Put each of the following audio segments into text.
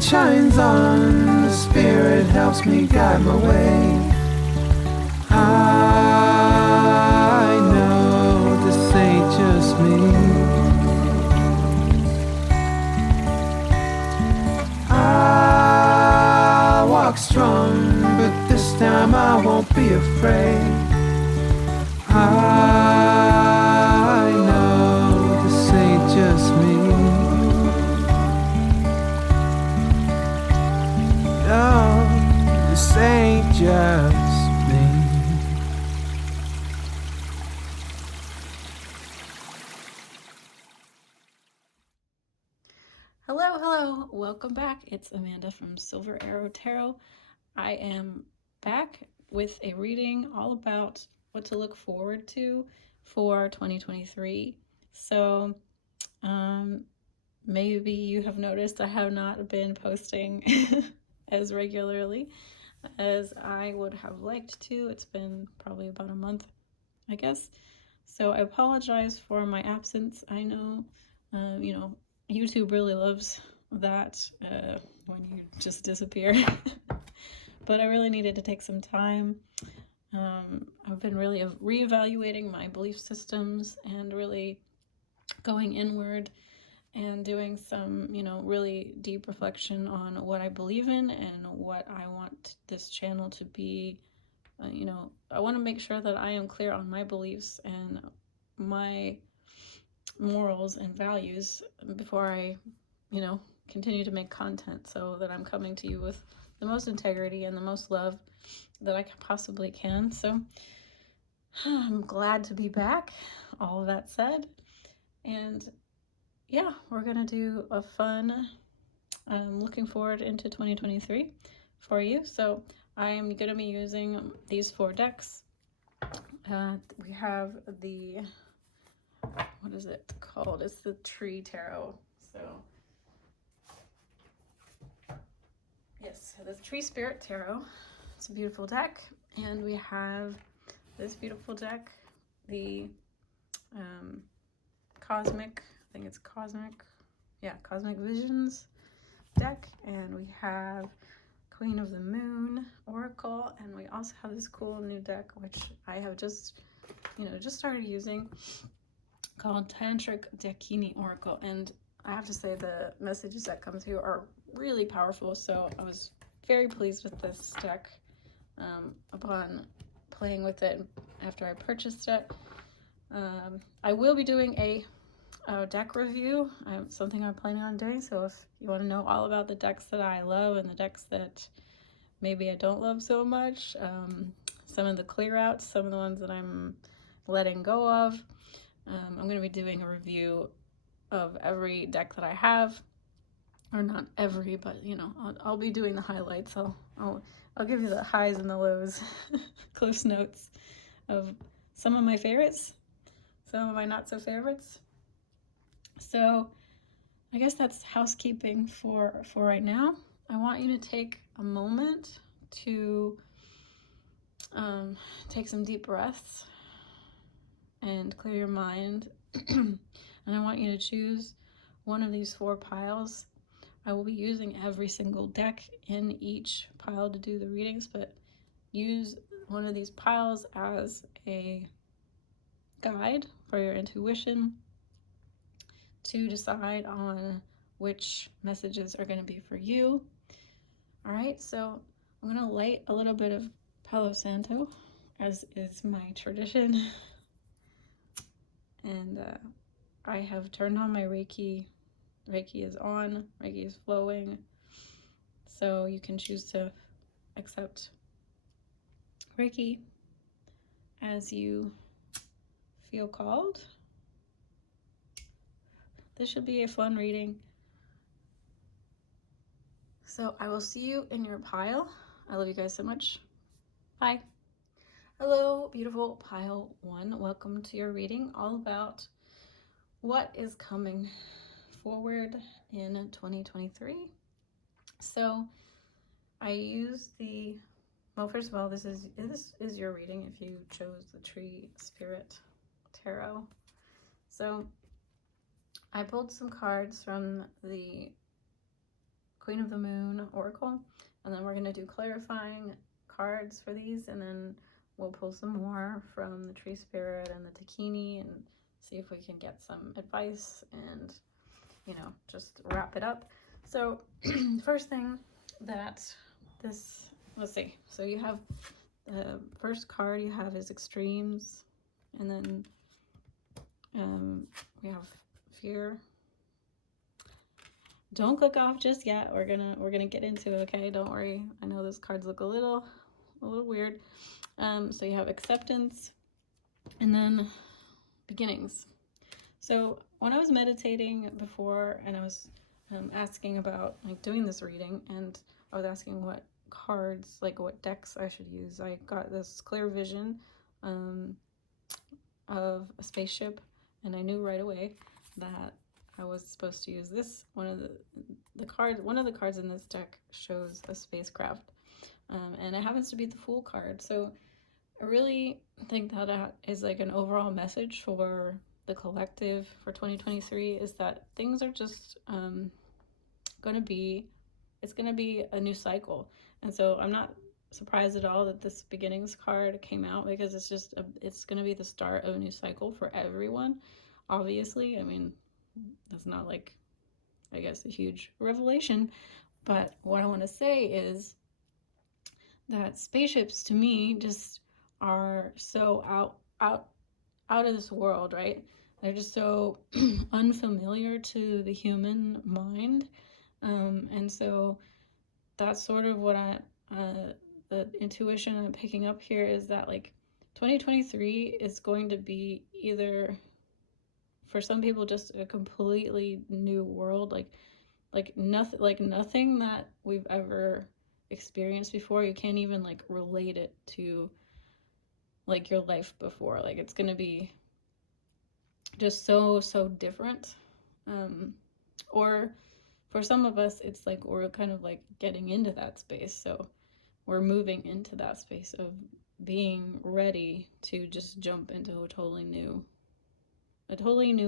light shines on, the Spirit helps me guide my way. I know this ain't just me. I walk strong, but this time I won't be afraid. I know this ain't just me. No, this ain't just me. Hello, welcome back. It's Amanda from Silver Arrow Tarot. I am back with a reading all about what to look forward to for 2023. So, maybe you have noticed I have not been posting as regularly as I would have liked to. It's been probably about a month, I guess. So I apologize for my absence. I know, YouTube really loves that when you just disappear. But I really needed to take some time. I've been really reevaluating my belief systems and really going inward and doing some, really deep reflection on what I believe in and what I want this channel to be. I want to make sure that I am clear on my beliefs and my morals and values before I, continue to make content, so that I'm coming to you with the most integrity and the most love that I possibly can. So I'm glad to be back, all of that said. And yeah, we're gonna do a fun looking forward into 2023 for you. So I'm gonna be using these 4 decks. We have the, what is it called? It's the Tree Tarot. So yes, the Tree Spirit Tarot. It's a beautiful deck. And we have this beautiful deck, the Cosmic Visions deck. And we have Queen of the Moon Oracle. And we also have this cool new deck, which I have just started using, called Tantric Dakini Oracle. And I have to say the messages that come through are really powerful. So I was very pleased with this deck upon playing with it after I purchased it. I will be doing a deck review. Something I'm planning on doing. So if you want to know all about the decks that I love and the decks that maybe I don't love so much, some of the clear outs, some of the ones that I'm letting go of, I'm going to be doing a review of every deck that I have, or not every, but I'll be doing the highlights. I'll give you the highs and the lows, close notes of some of my favorites, some of my not so favorites. So I guess that's housekeeping for right now. I want you to take a moment to take some deep breaths and clear your mind. And I want you to choose one of these 4 piles. I will be using every single deck in each pile to do the readings, but use one of these piles as a guide for your intuition to decide on which messages are going to be for you. All right, so I'm going to light a little bit of Palo Santo, as is my tradition. And I have turned on my Reiki. Reiki is on, Reiki is flowing. So you can choose to accept Reiki as you feel called. This should be a fun reading. So I will see you in your pile. I love you guys so much. Bye. Hello, beautiful pile 1. Welcome to your reading all about what is coming forward in 2023. So I use first of all, this is your reading if you chose the Tree Spirit Tarot. So I pulled some cards from the Queen of the Moon Oracle, and then we're going to do clarifying cards for these, and then we'll pull some more from the Tree Spirit and the dakini and see if we can get some advice and, you know, just wrap it up. So first thing that this, let's see, so you have the first card you have is extremes, and then we have fear. Don't click off just yet. We're gonna get into it, okay? Don't worry. I know those cards look a little weird. So you have acceptance, and then beginnings. So when I was meditating before, and I was asking about like doing this reading, and I was asking what cards, like what decks I should use, I got this clear vision of a spaceship, and I knew right away that I was supposed to use this. One of the cards in this deck shows a spacecraft, and it happens to be the Fool card. So I really think that that is like an overall message for the collective for 2023, is that things are just gonna be a new cycle. And so I'm not surprised at all that this beginnings card came out, because it's gonna be the start of a new cycle for everyone. Obviously, I mean, that's not like, I guess, a huge revelation, but what I want to say is that spaceships to me just are so out of this world, right? They're just so unfamiliar to the human mind, and so that's sort of what the intuition I'm picking up here is that like 2023 is going to be either, for some people, just a completely new world, like nothing that we've ever experienced before. You can't even like relate it to like your life before. Like it's gonna be just so different. Or for some of us, it's like we're kind of like getting into that space, so we're moving into that space of being ready to just jump into a totally new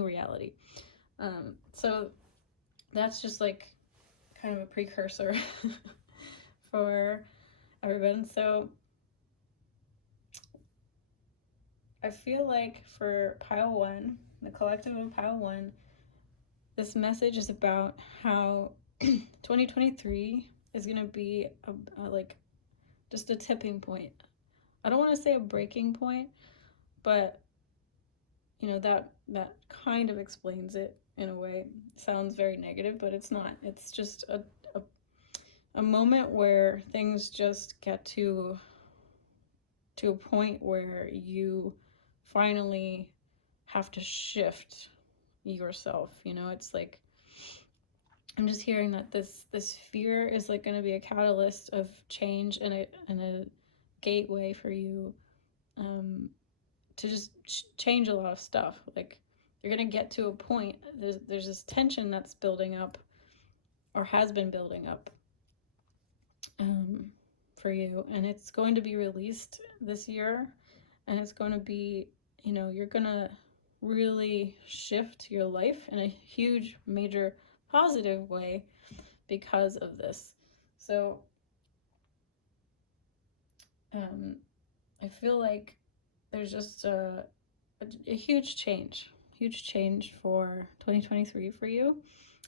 reality. So that's just like kind of a precursor for everyone. So I feel like for pile one, the collective of pile one, this message is about how 2023 is going to be a like just a tipping point. I don't want to say a breaking point, but you know, that kind of explains it in a way. It sounds very negative, but it's not. It's just a moment where things just get to a point where you finally have to shift yourself. You know, it's like I'm just hearing that this fear is like going to be a catalyst of change and a gateway for you to just change a lot of stuff. Like you're going to get to a point, there's this tension that's building up, or has been building up for you, and it's going to be released this year, and it's going to be, you know, you're going to really shift your life in a huge, major, positive way because of this. So I feel like there's just a huge change for 2023 for you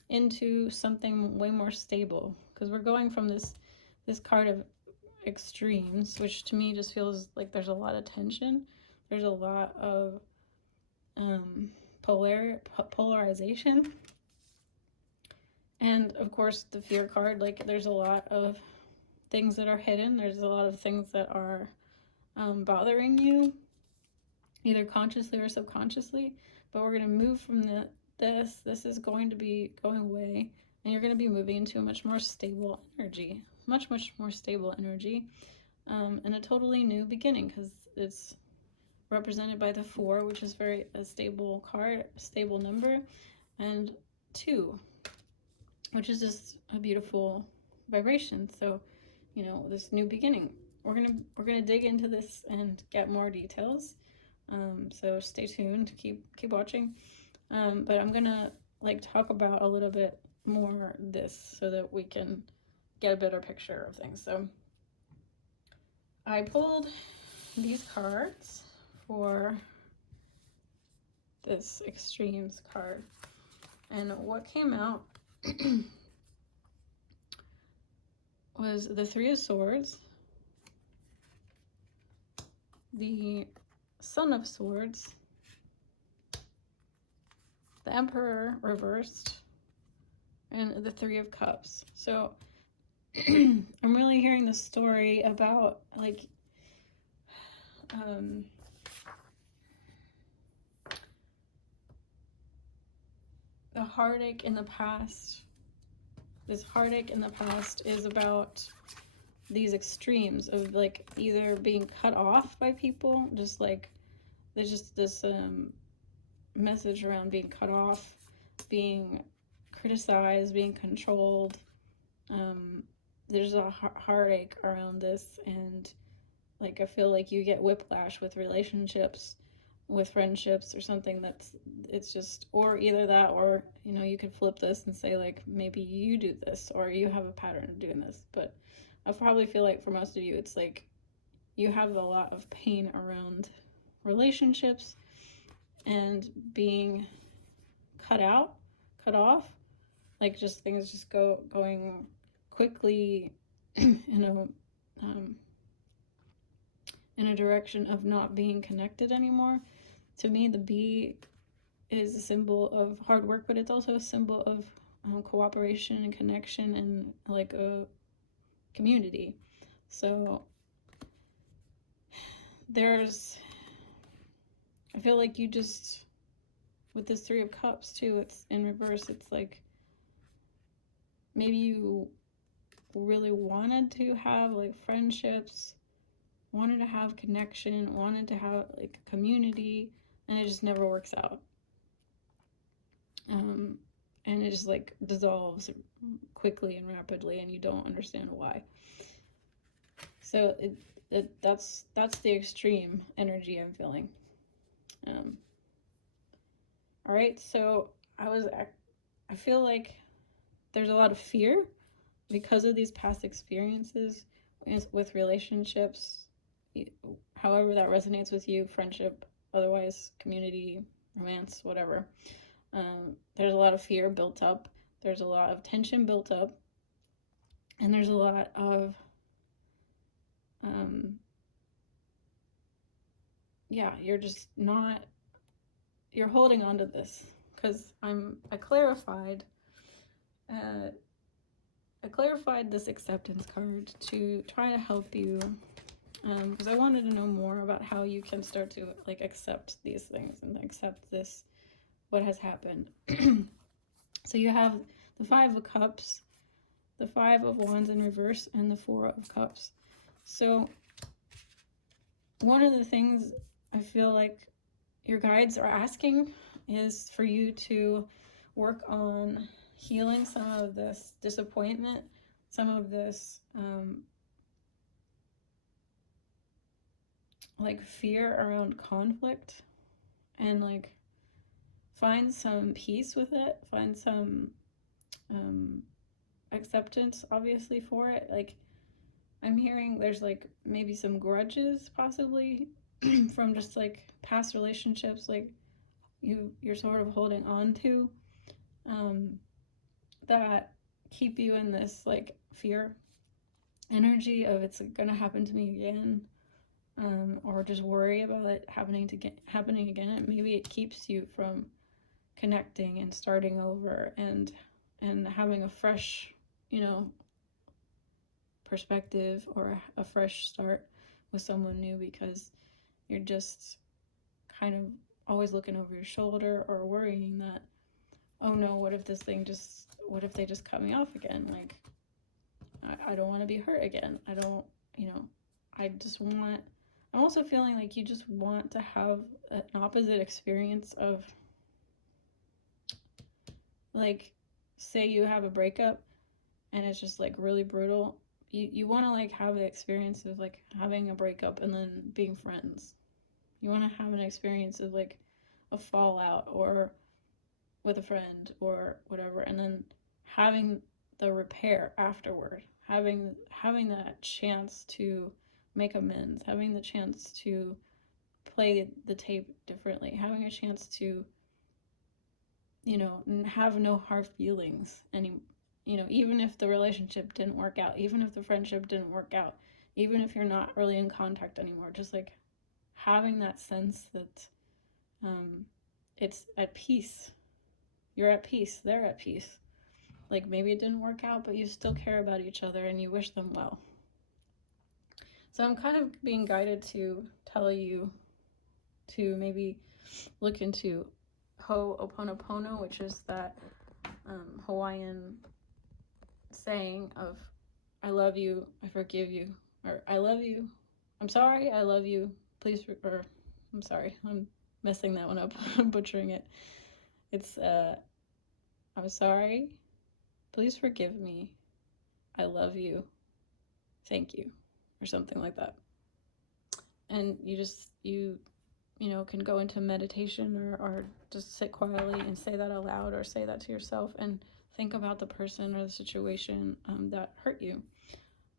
into something way more stable, because we're going from this card of extremes, which to me just feels like there's a lot of tension, there's a lot of polarization, and of course the fear card, like there's a lot of things that are hidden, there's a lot of things that are bothering you, either consciously or subconsciously, but we're going to move from this is going to be going away, and you're going to be moving into a much more stable energy, much more stable energy, and a totally new beginning, because it's represented by the 4, which is very a stable card, stable number, and 2, which is just a beautiful vibration. So, you know, this new beginning, we're gonna dig into this and get more details. So stay tuned, keep watching. But I'm gonna like talk about a little bit more this so that we can get a better picture of things. So I pulled these cards for this extremes card, and what came out was the Three of Swords, the Son of Swords, the Emperor reversed, and the Three of Cups. So I'm really hearing the story about like the heartache in the past. This heartache in the past is about these extremes of like either being cut off by people, just like there's just this message around being cut off, being criticized, being controlled. There's a heartache around this, and like I feel like you get whiplash with relationships, with friendships, or something. It's just, or either that, or you know, you could flip this and say like maybe you do this or you have a pattern of doing this. But I probably feel like for most of you it's like you have a lot of pain around relationships and being cut off, like just things just going quickly in a direction of not being connected anymore. To me, the bee is a symbol of hard work, but it's also a symbol of cooperation and connection and like a community. So I feel like you just, with this Three of Cups too, it's in reverse. It's like maybe you really wanted to have like friendships, wanted to have connection, wanted to have like community, and it just never works out. And it just like dissolves quickly and rapidly, and you don't understand why. So that's the extreme energy I'm feeling. All right, so I feel like there's a lot of fear because of these past experiences with relationships, however that resonates with you, friendship, otherwise, community, romance, whatever. There's a lot of fear built up. There's a lot of tension built up. And there's a lot of, you're just not, you're holding on to this. Because I clarified this acceptance card to try to help you, because I wanted to know more about how you can start to like accept these things and accept this, what has happened. So you have the Five of Cups, the Five of Wands in reverse, and the Four of Cups. So one of the things I feel like your guides are asking is for you to work on healing some of this disappointment, some of this like fear around conflict, and like find some peace with it, find some acceptance obviously for it. Like I'm hearing there's like maybe some grudges possibly from just like past relationships, like you're sort of holding on to, that keep you in this like fear energy of it's gonna happen to me again, or just worry about it happening again. And maybe it keeps you from connecting and starting over and having a fresh, perspective or a fresh start with someone new, because you're just kind of always looking over your shoulder or worrying that, oh no, what if they just cut me off again? Like, I don't want to be hurt again. I'm also feeling like you just want to have an opposite experience of, like, say you have a breakup and it's just like really brutal. You want to like have the experience of like having a breakup and then being friends. You want to have an experience of like a fallout or with a friend or whatever, and then having the repair afterward, having that chance to make amends, having the chance to play the tape differently, having a chance to, you know, have no hard feelings any, you know, even if the relationship didn't work out, even if the friendship didn't work out, even if you're not really in contact anymore, just like having that sense that it's at peace. You're at peace, they're at peace. Like maybe it didn't work out, but you still care about each other and you wish them well. So I'm kind of being guided to tell you to maybe look into Ho'oponopono, which is that Hawaiian saying of I love you, I forgive you, or I love you, I'm sorry, I love you, please, or I'm sorry, I'm messing that one up, I'm butchering it. It's I'm sorry, please forgive me, I love you, thank you, or something like that. And you know, can go into meditation or just sit quietly and say that aloud, or say that to yourself and think about the person or the situation that hurt you.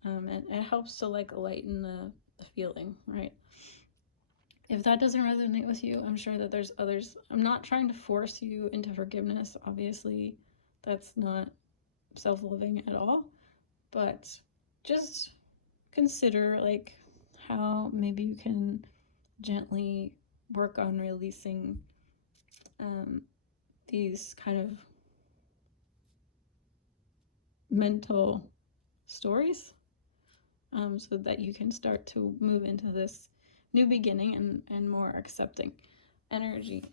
And it helps to like lighten the feeling, right? If that doesn't resonate with you, I'm sure that there's others. I'm not trying to force you into forgiveness. Obviously, that's not self-loving at all. But just consider like how maybe you can gently work on releasing these kind of mental stories so that you can start to move into this new beginning and more accepting energy.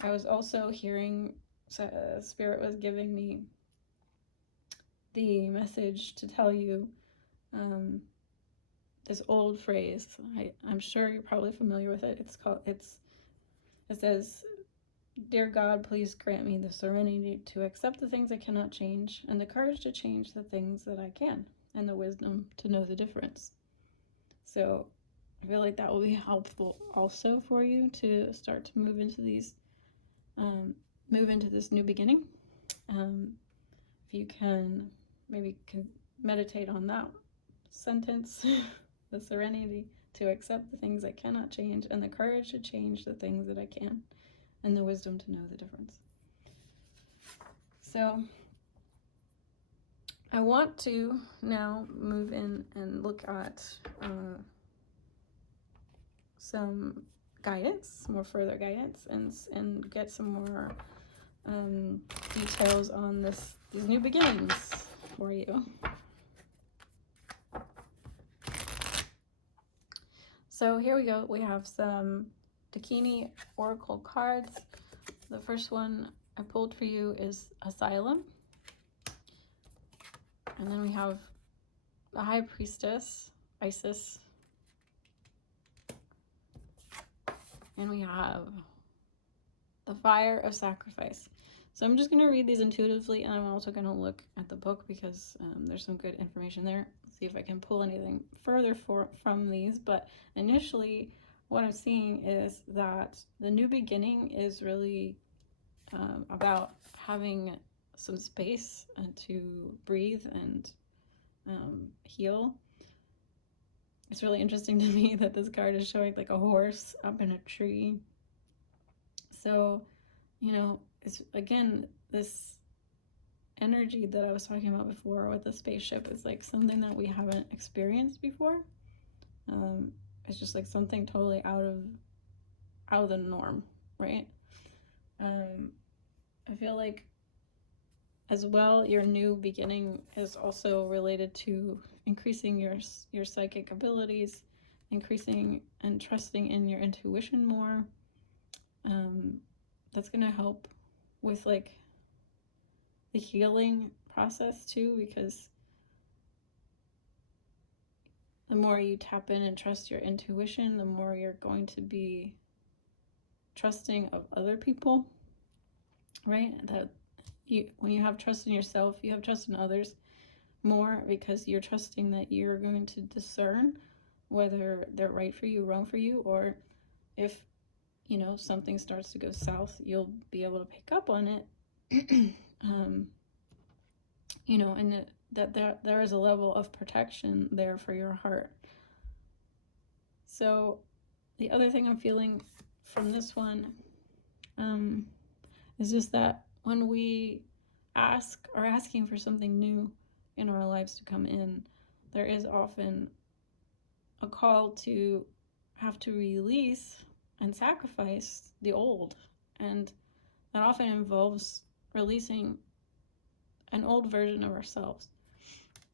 I was also hearing, Spirit was giving me the message to tell you this old phrase. I'm sure you're probably familiar with it. It says, "Dear God, please grant me the serenity to accept the things I cannot change, and the courage to change the things that I can, and the wisdom to know the difference." So I feel like that will be helpful also for you to start to move into these, move into this new beginning. If you can meditate on that sentence, the serenity to accept the things I cannot change, and the courage to change the things that I can, and the wisdom to know the difference. So I want to now move in and look at some guidance, more further guidance, and get some more details on these new beginnings for you. So here we go. We have some dakini oracle cards. The first one I pulled for you is Asylum. And then we have the High Priestess, Isis. And we have the Fire of Sacrifice. So I'm just going to read these intuitively, and I'm also going to look at the book because there's some good information there. See if I can pull anything further from these. But initially, what I'm seeing is that the new beginning is really about having some space to breathe and heal. It's really interesting to me that this card is showing like a horse up in a tree. So, you know, it's again this energy that I was talking about before with the spaceship. It's like something that we haven't experienced before. It's just like something totally out of the norm, right? I feel like as well, your new beginning is also related to increasing your psychic abilities, increasing and trusting in your intuition more. That's going to help with like the healing process too, because the more you tap in and trust your intuition, the more you're going to be trusting of other people, right? That when you have trust in yourself, you have trust in others more, because you're trusting that you're going to discern whether they're right for you, wrong for you, or if, you know, something starts to go south, you'll be able to pick up on it and that there is a level of protection there for your heart. So the other thing I'm feeling from this one is just that when we are asking for something new in our lives to come in, there is often a call to have to release and sacrifice the old, and that often involves releasing an old version of ourselves,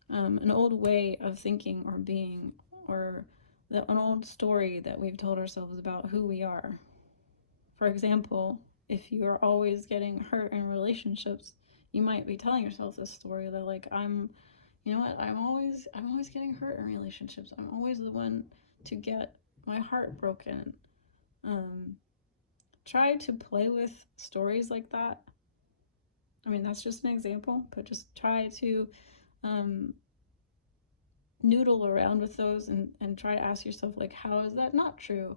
an old way of thinking or being, or an old story that we've told ourselves about who we are. For example, if you are always getting hurt in relationships, you might be telling yourself this story that like, I'm always getting hurt in relationships. I'm always the one to get my heart broken. Try to play with stories like that. I mean, that's just an example, but just try to noodle around with those and try to ask yourself, like, how is that not true?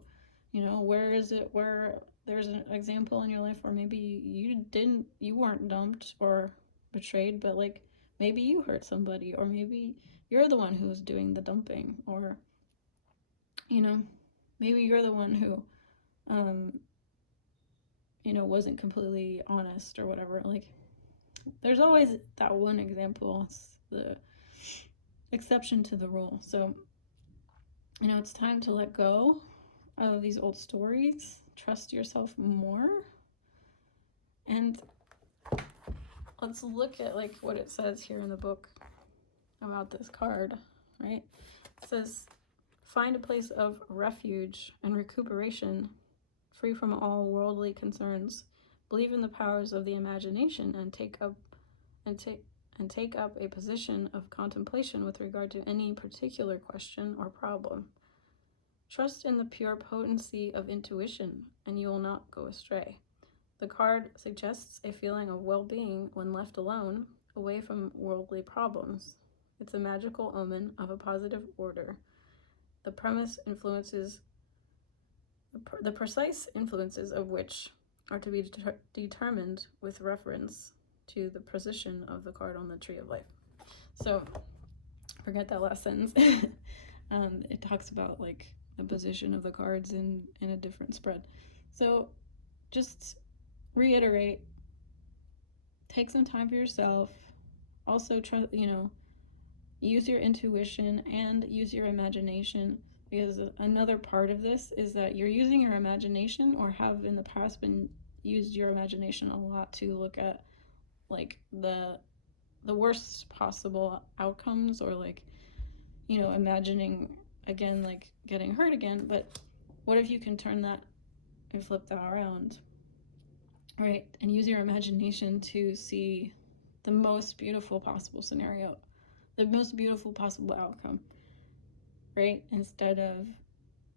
Where is it where there's an example in your life where maybe you weren't dumped or betrayed, but like maybe you hurt somebody, or maybe you're the one who's doing the dumping, or maybe you're the one who wasn't completely honest or whatever. Like, there's always that one example. It's the exception to the rule. So it's time to let go of these old stories, trust yourself more, and let's look at like what it says here in the book about this card, right? It says, find a place of refuge and recuperation, free from all worldly concerns. Believe in the powers of the imagination and take up a position of contemplation with regard to any particular question or problem. Trust in the pure potency of intuition, and you will not go astray. The card suggests a feeling of well-being when left alone, away from worldly problems. It's a magical omen of a positive order. The precise influences of which are to be determined with reference to the position of the card on the tree of life. So, forget that last sentence. It talks about like the position of the cards in a different spread. So, just reiterate, take some time for yourself. Also, use your intuition and use your imagination, because another part of this is that you're using your imagination, or have in the past used your imagination a lot to look at like the worst possible outcomes, or like imagining again like getting hurt again. But what if you can turn that and flip that around, right, and use your imagination to see the most beautiful possible scenario, the most beautiful possible outcome, right, instead of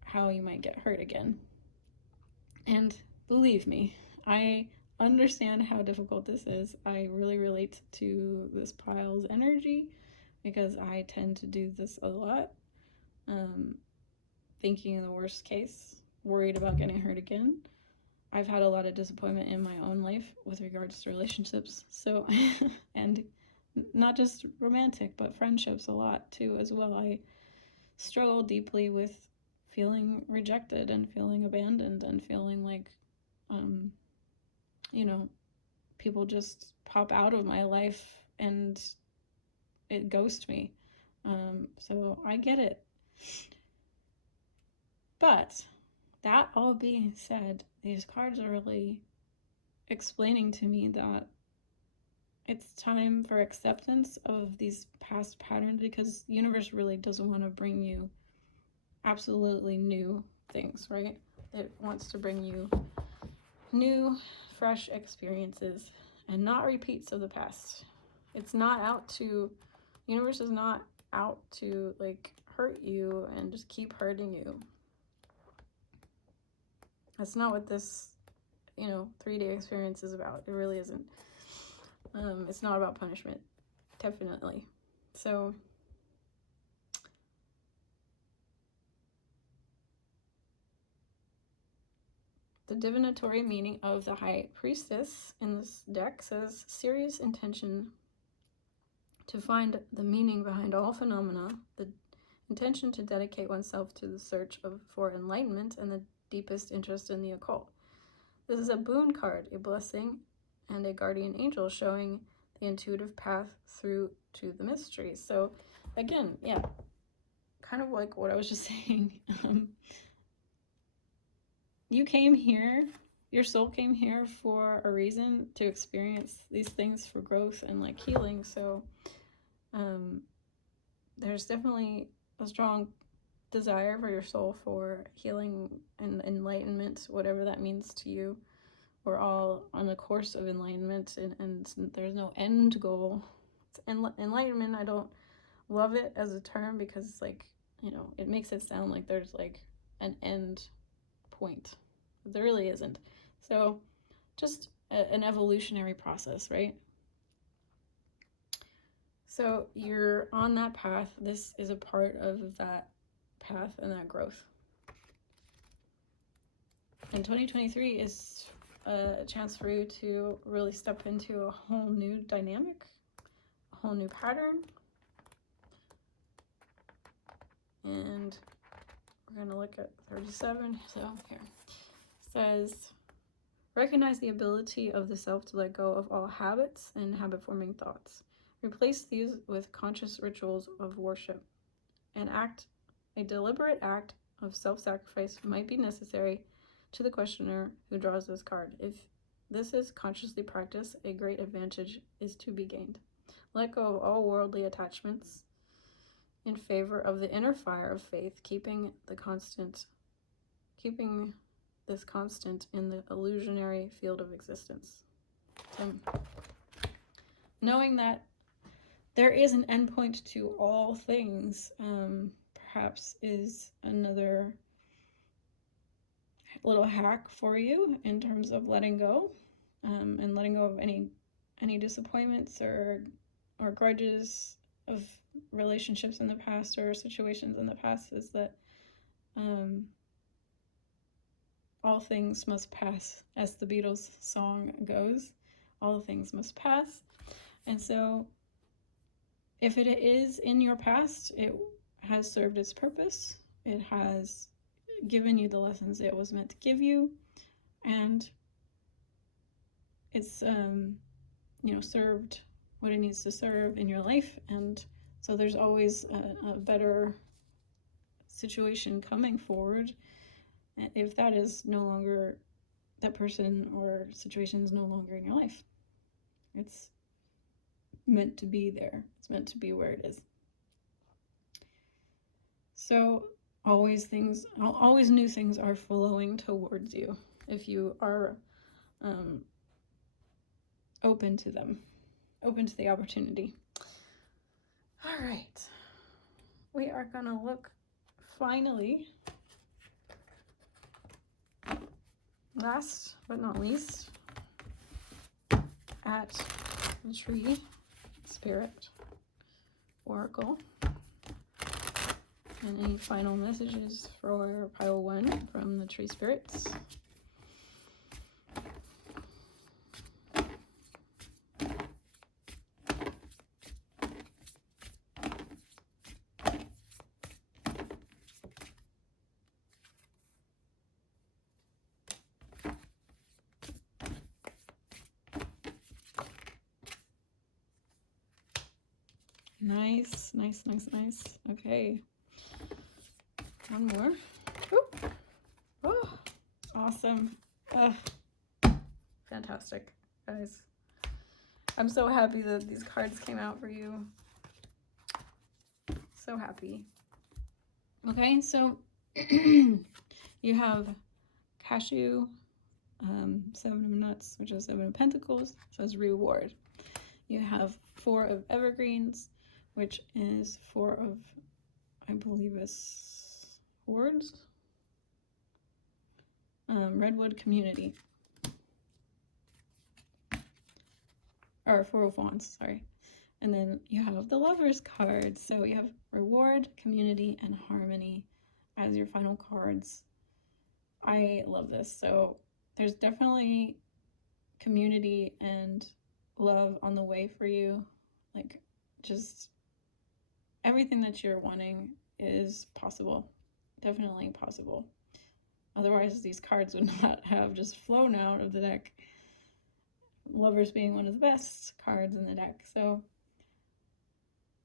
how you might get hurt again. And believe me, I understand how difficult this is. I really relate to this pile's energy, because I tend to do this a lot, thinking in the worst case, worried about getting hurt again. I've had a lot of disappointment in my own life with regards to relationships, so and not just romantic, but friendships a lot too as well. I struggle deeply with feeling rejected and feeling abandoned and feeling like people just pop out of my life and it ghosts me. So I get it. But that all being said, these cards are really explaining to me that it's time for acceptance of these past patterns, because the universe really doesn't want to bring you absolutely new things, right? It wants to bring you new, fresh experiences and not repeats of the past. It's not out to, the universe is not out to like hurt you and just keep hurting you. That's not what this 3-day experience is about. It really isn't. It's not about punishment, definitely. So the divinatory meaning of the High Priestess in this deck says serious intention To find the meaning behind all phenomena, the intention to dedicate oneself to the search for enlightenment, and the deepest interest in the occult. This is a boon card, a blessing, and a guardian angel showing the intuitive path through to the mysteries. So again, yeah, kind of like what I was just saying. You came here, your soul came here for a reason, to experience these things for growth and like healing. So there's definitely a strong desire for your soul for healing and enlightenment, whatever that means to you. We're all on a course of enlightenment, and there's no end goal. Enlightenment, I don't love it as a term because it's like, you know, it makes it sound like there's like an end point. But there really isn't. So just an evolutionary process, right? So you're on that path. This is a part of that path and that growth. And 2023 is a chance for you to really step into a whole new dynamic, a whole new pattern. And we're going to look at 37. So here it says, recognize the ability of the self to let go of all habits and habit-forming thoughts. Replace these with conscious rituals of worship. A deliberate act of self-sacrifice might be necessary to the questioner who draws this card. If this is consciously practiced, a great advantage is to be gained. Let go of all worldly attachments in favor of the inner fire of faith, keeping this constant in the illusionary field of existence. So, knowing that there is an endpoint to all things, perhaps is another little hack for you in terms of letting go, and letting go of any disappointments or grudges of relationships in the past or situations in the past, is that all things must pass, as the Beatles song goes. All things must pass. And so if it is in your past, it has served its purpose. It has given you the lessons it was meant to give you, and it's served what it needs to serve in your life. And so there's always a better situation coming forward if that is no longer, that person or situation is no longer in your life. It's meant to be there. It's meant to be where it is. So always new things are flowing towards you if you are open to them, open to the opportunity. All right, we are gonna look finally, last but not least, at the Tree Spirit Oracle. And any final messages for pile 1 from the Tree Spirits. Nice. Okay. One more. Oop. Oh, awesome. Fantastic, guys. I'm so happy that these cards came out for you. So happy. Okay, so you have Cashew, 7 of Nuts, which is 7 of Pentacles, says reward. You have 4 of Evergreens, which is 4 of, I believe it's Swords. Redwood Community. Or 4 of Wands, sorry. And then you have the Lovers card. So you have Reward, Community, and Harmony as your final cards. I love this. So there's definitely community and love on the way for you. Like, just everything that you're wanting is possible. Definitely possible. Otherwise, these cards would not have just flown out of the deck. Lovers being one of the best cards in the deck. So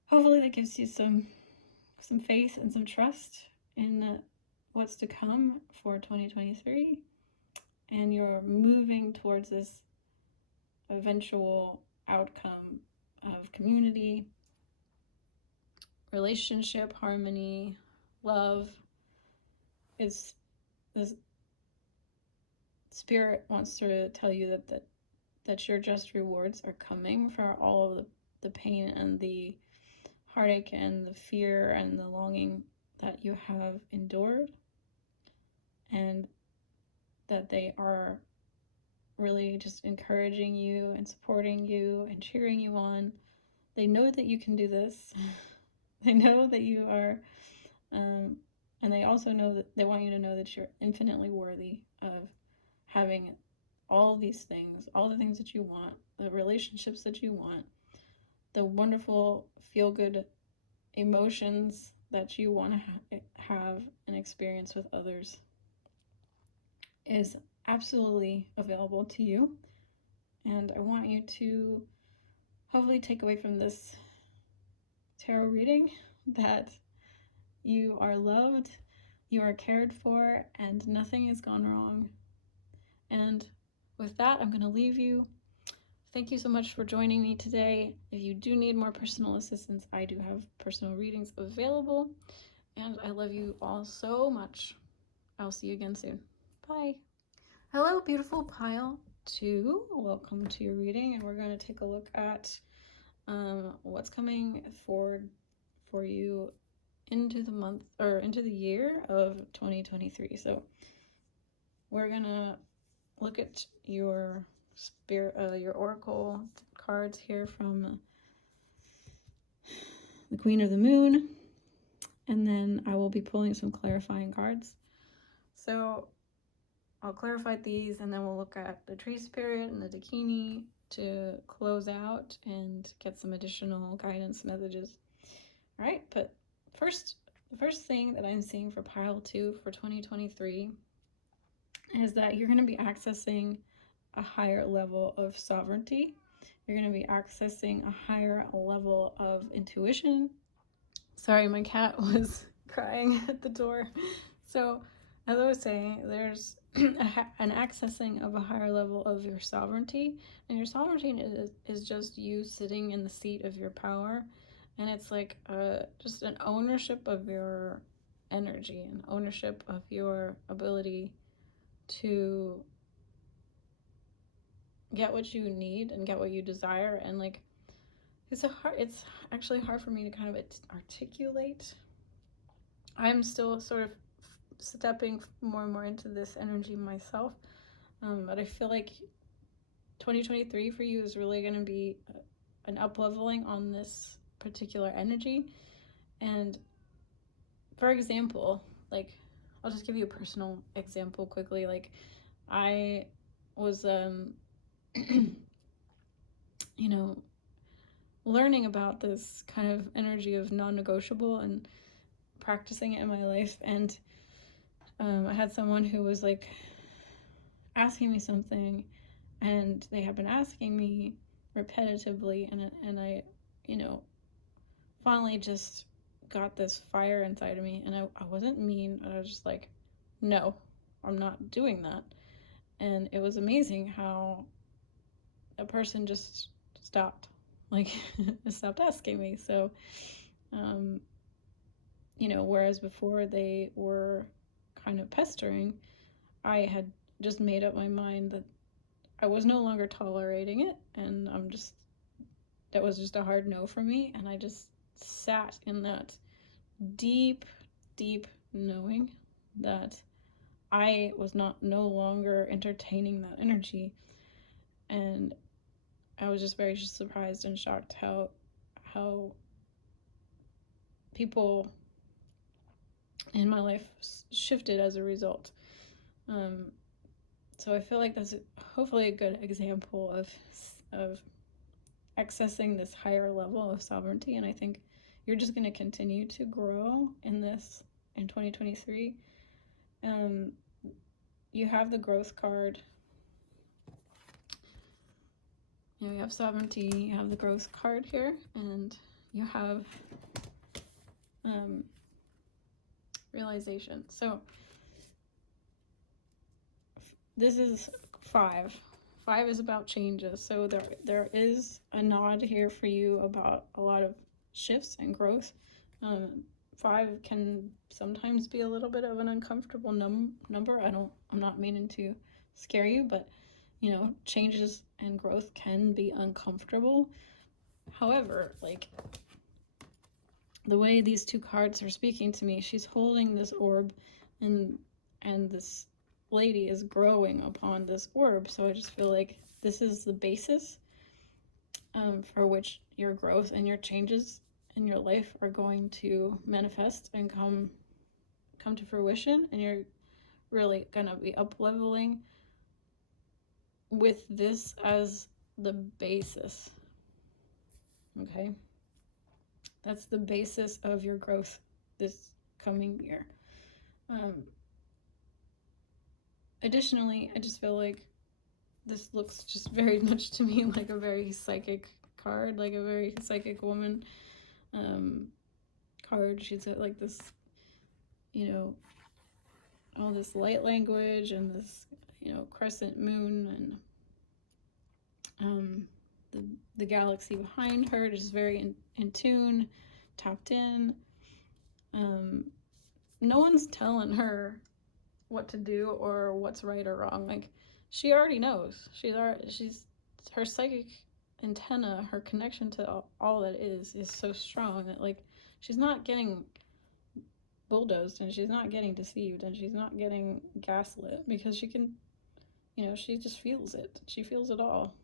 hopefully that gives you some faith and some trust in what's to come for 2023. And you're moving towards this eventual outcome of community, relationship, harmony, love. It's this spirit wants to tell you that your just rewards are coming for all of the pain and the heartache and the fear and the longing that you have endured, and that they are really just encouraging you and supporting you and cheering you on. They know that you can do this. They know that you are, and they also know that they want you to know that you're infinitely worthy of having all these things, all the things that you want, the relationships that you want, the wonderful feel-good emotions that you want to have and experience with others is absolutely available to you. And I want you to hopefully take away from this tarot reading that you are loved, you are cared for, and nothing has gone wrong. And with that, I'm going to leave you. Thank you so much for joining me today. If you do need more personal assistance, I do have personal readings available. And I love you all so much. I'll see you again soon. Bye. Hello, beautiful pile 2. Welcome to your reading, and we're going to take a look at what's coming for you into the month or into the year of 2023. So we're gonna look at your your oracle cards here from the Queen of the Moon, and then I will be pulling some clarifying cards. So I'll clarify these, and then we'll look at the tree spirit and the dakini to close out and get some additional guidance messages. All right, but the first thing that I'm seeing for pile 2 for 2023 is that you're going to be accessing a higher level of sovereignty. You're going to be accessing a higher level of intuition. Sorry, my cat was crying at the door. So, as I was saying, there's an accessing of a higher level of your sovereignty. And your sovereignty is just you sitting in the seat of your power. And it's like just an ownership of your energy, an ownership of your ability to get what you need and get what you desire. And like it's actually hard for me to kind of articulate. I'm still sort of stepping more and more into this energy myself, but I feel like 2023 for you is really going to be an up-leveling on this particular energy. And for example, like I'll just give you a personal example quickly. Like I was you know, learning about this kind of energy of non-negotiable and practicing it in my life. And I had someone who was like asking me something, and they have been asking me repetitively, and I, you know, finally just got this fire inside of me. And I wasn't mean. I was just like, no, I'm not doing that. And it was amazing how a person just stopped, like stopped asking me. So you know, whereas before they were kind of pestering, I had just made up my mind that I was no longer tolerating it, and that was just a hard no for me. And I just sat in that deep knowing that I was no longer entertaining that energy. And I was just very surprised and shocked how people in my life shifted as a result. So I feel like that's hopefully a good example of accessing this higher level of sovereignty, and I think you're just going to continue to grow in this in 2023. You have the growth card. You know, you have sovereignty, you have the growth card here, and you have realization. So this is 5. 5 is about changes. So there is a nod here for you about a lot of shifts and growth. 5 can sometimes be a little bit of an uncomfortable number. I'm not meaning to scare you, but you know, changes and growth can be uncomfortable. However, like, the way these 2 cards are speaking to me, she's holding this orb, and this lady is growing upon this orb. So I just feel like this is the basis for which your growth and your changes in your life are going to manifest and come to fruition, and you're really gonna be up leveling with this as the basis. Okay, that's the basis of your growth this coming year. Additionally, I just feel like this looks just very much to me like a very psychic card, like a very psychic woman card. She's got like this, you know, all this light language and this, you know, crescent moon, and the galaxy behind her is very in tune, tapped in. No one's telling her what to do or what's right or wrong. Like, she already knows. She's her psychic antenna, her connection to all that is so strong that, like, she's not getting bulldozed, and she's not getting deceived, and she's not getting gaslit, because she can, you know, she just feels it. She feels it all.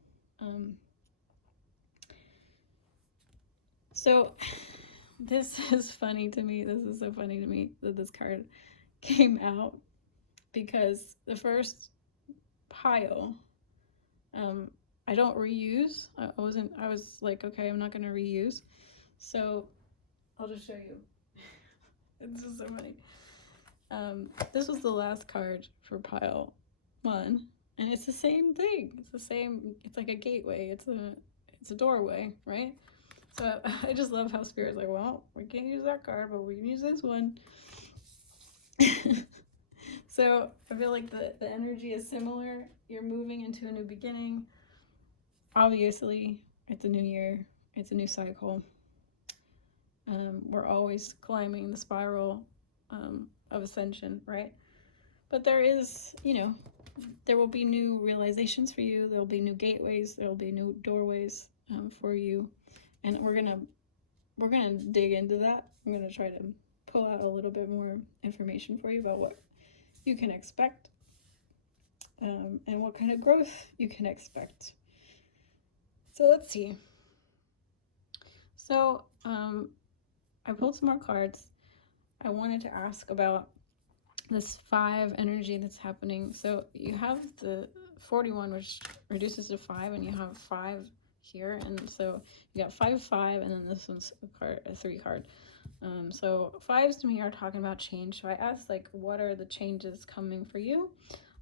So this is funny to me. This is so funny to me that this card came out, because the first pile, I don't reuse. I was like, okay, I'm not going to reuse. So I'll just show you. It's just so funny. This was the last card for pile 1, and it's the same thing. It's the same. It's like a gateway. It's a doorway, right? So I just love how Spirit's like, well, we can't use that card, but we can use this one. So I feel like the energy is similar. You're moving into a new beginning. Obviously, it's a new year. It's a new cycle. We're always climbing the spiral of ascension, right? But there is, you know, there will be new realizations for you. There'll be new gateways. There'll be new doorways for you. And we're gonna dig into that. I'm gonna try to pull out a little bit more information for you about what you can expect, and what kind of growth you can expect. So let's see. So I pulled some more cards. I wanted to ask about this 5 energy that's happening. So you have the 41, which reduces to 5, and you have 5 here, and so you got 5, 5, and then this one's a 3 card. So 5s to me are talking about change. So I asked, like, what are the changes coming for you?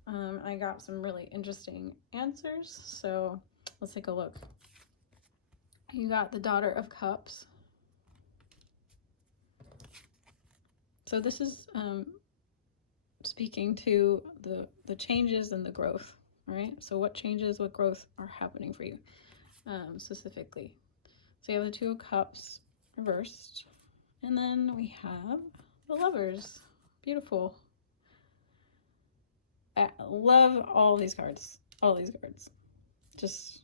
I got some really interesting answers. So let's take a look. You got the Daughter of Cups. So this is speaking to the changes and the growth, right? So what changes, what growth are happening for you specifically? So you have the 2 of Cups reversed. And then we have the Lovers. Beautiful. I love all these cards. All these cards. Just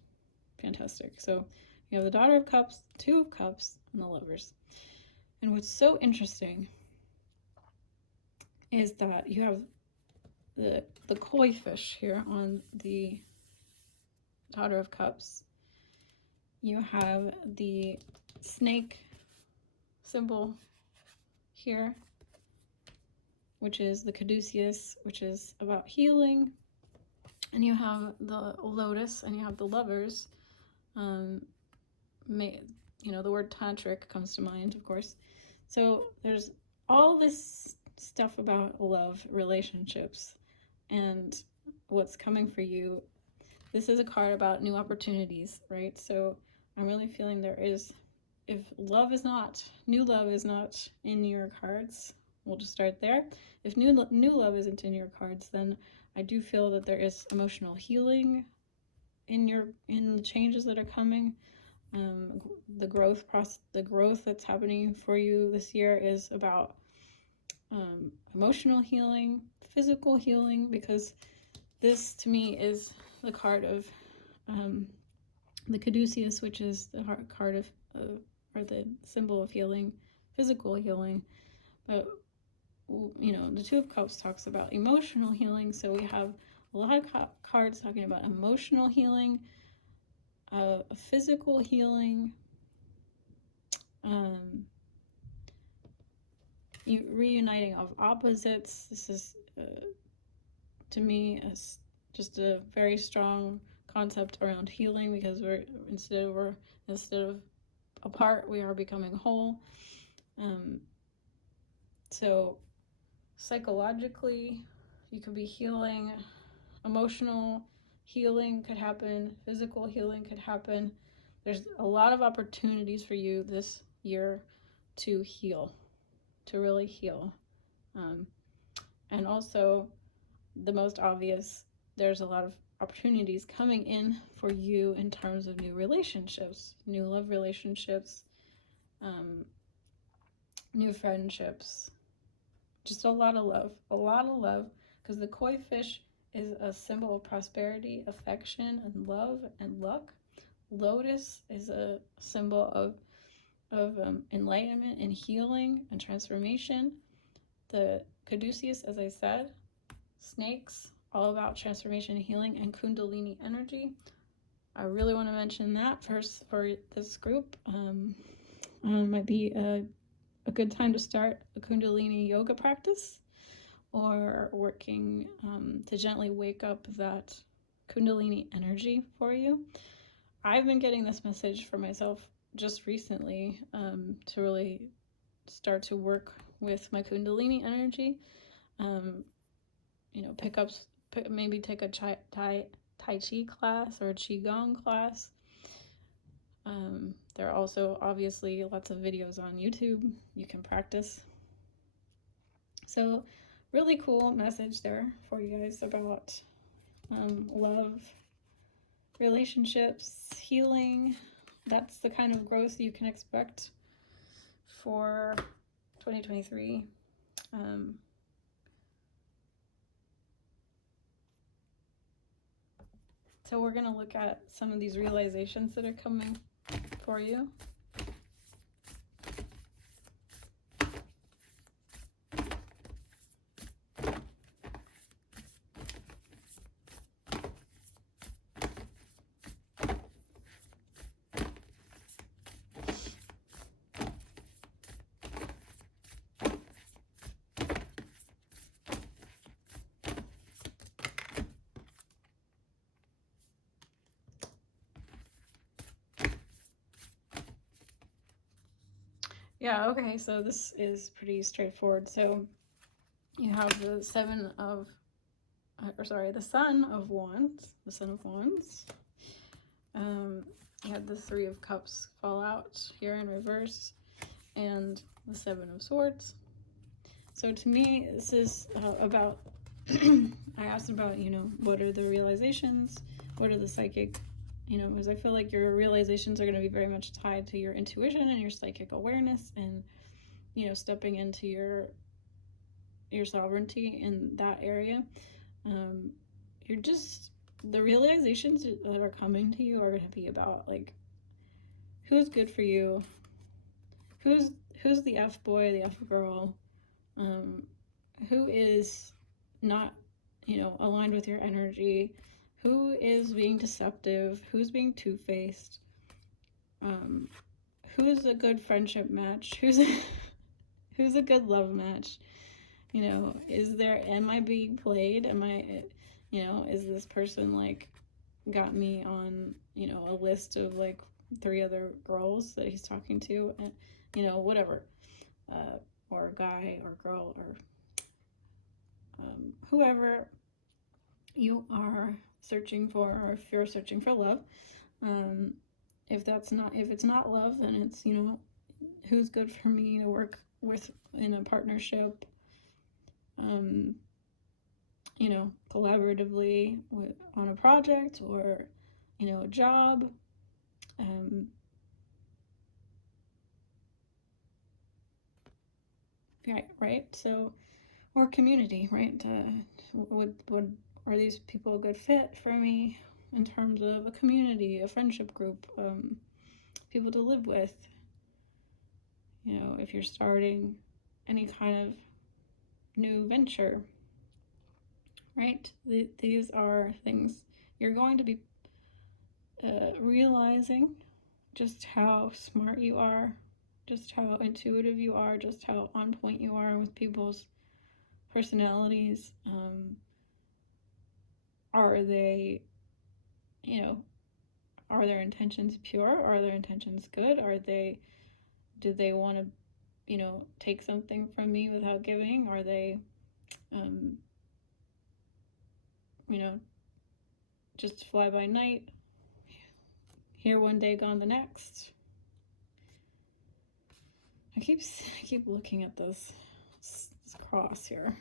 fantastic. So you have the Daughter of Cups, 2 of Cups, and the Lovers. And what's so interesting is that you have the koi fish here on the Daughter of Cups. You have the snake symbol here, which is the caduceus, which is about healing. And you have the lotus, and you have the Lovers, the word tantric comes to mind, of course. So there's all this stuff about love, relationships, and what's coming for you. This is a card about new opportunities, right? So I'm really feeling there is, if new love is not in your cards, we'll just start there. If new love isn't in your cards, then I do feel that there is emotional healing in the changes that are coming. The growth that's happening for you this year is about emotional healing, physical healing, because this to me is the card of the caduceus, which is the card of or the symbol of healing, physical healing. But the Two of Cups talks about emotional healing, so we have a lot of cards talking about emotional healing, physical healing, reuniting of opposites. This is to me just a very strong concept around healing, because instead of apart, we are becoming whole. So psychologically, you could be healing. Emotional healing could happen. Physical healing could happen. There's a lot of opportunities for you this year to heal, to really heal. And also, the most obvious, there's a lot of opportunities coming in for you in terms of new relationships, new love relationships, new friendships, just a lot of love, because the koi fish is a symbol of prosperity, affection, and love and luck. Lotus is a symbol of enlightenment and healing and transformation. The caduceus, as I said, snakes, all about transformation and healing, and kundalini energy. I really want to mention that first for this group. Might be a good time to start a kundalini yoga practice, or working to gently wake up that kundalini energy for you. I've been getting this message for myself just recently, to really start to work with my kundalini energy. Maybe take a tai chi class or a qigong class. There are also obviously lots of videos on YouTube you can practice. So really cool message there for you guys about love, relationships, healing. That's the kind of growth you can expect for 2023. So we're going to look at some of these realizations that are coming for you. Yeah, okay, so this is pretty straightforward. So you have the Sun of Wands. You had the Three of Cups fall out here in reverse, and the Seven of Swords. So to me, this is about, I asked about, what are the realizations? What are the psychic, because I feel like your realizations are going to be very much tied to your intuition and your psychic awareness, and, stepping into your sovereignty in that area. The realizations that are coming to you are going to be about, like, who's good for you, who's the F boy, the F girl, who is not, aligned with your energy, who is being deceptive, who's being two-faced, who's a good friendship match, who's a good love match, am I being played, is this person, like, got me on, a list of, like, 3 other girls that he's talking to, and whatever, or guy or girl or whoever you are searching for, or if you're searching for love. If it's not love, then it's who's good for me to work with in a partnership, collaboratively on a project, or a job. Right. So, or community, right? Would are these people a good fit for me in terms of a community, a friendship group, people to live with? If you're starting any kind of new venture, right? These are things you're going to be realizing just how smart you are, just how intuitive you are, just how on point you are with people's personalities. Are they, are their intentions pure? Are their intentions good? Do they want to, take something from me without giving? Are they, just fly by night, here one day, gone the next? I keep looking at this cross here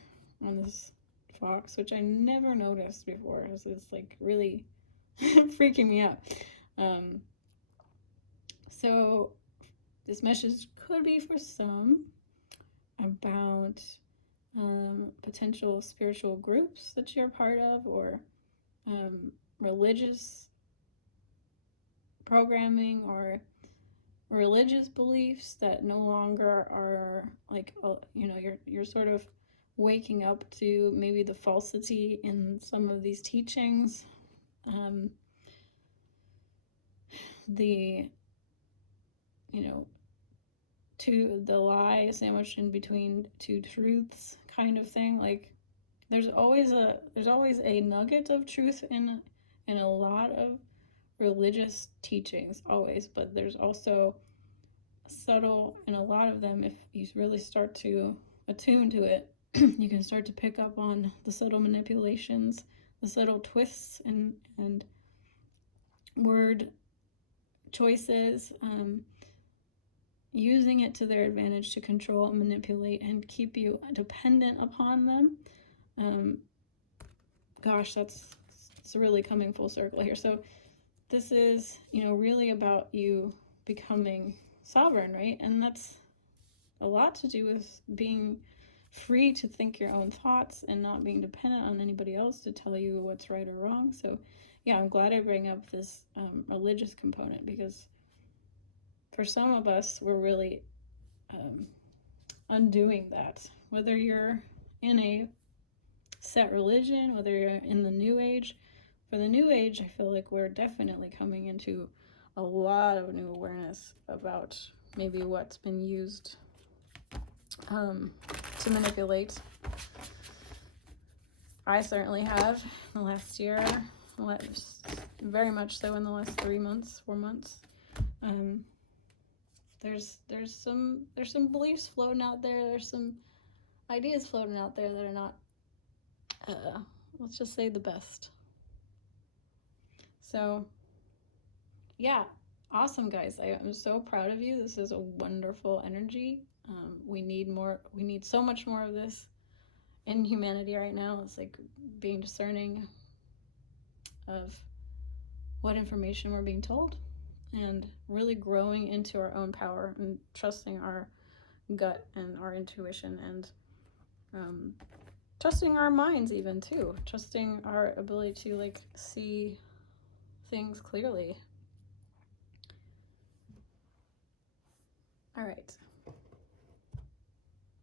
on this fox, which I never noticed before. It's like really freaking me out. So this message could be for some about potential spiritual groups that you're part of, or religious programming, or religious beliefs that no longer are like, you're sort of waking up to maybe the falsity in some of these teachings, the to the lie sandwiched in between 2 truths kind of thing. Like there's always a nugget of truth in a lot of religious teachings, always, but there's also subtle in a lot of them. If you really start to attune to it, you can start to pick up on the subtle manipulations, the subtle twists and word choices, using it to their advantage to control and manipulate and keep you dependent upon them. It's really coming full circle here. So this is, really about you becoming sovereign, right? And that's a lot to do with being free to think your own thoughts and not being dependent on anybody else to tell you what's right or wrong. So yeah, I'm glad I bring up this religious component, because for some of us, we're really undoing that. Whether you're in a set religion, whether you're in the New Age. For the New Age, I feel like we're definitely coming into a lot of new awareness about maybe what's been used to manipulate. I certainly have in the last year, very much so in the last 4 months. There's some beliefs floating out there. There's some ideas floating out there that are not, let's just say, the best. So yeah, awesome, guys. I am so proud of you. This is a wonderful energy. We need so much more of this in humanity right now. It's like being discerning of what information we're being told, and really growing into our own power and trusting our gut and our intuition, and trusting our minds even too, trusting our ability to like see things clearly. All right.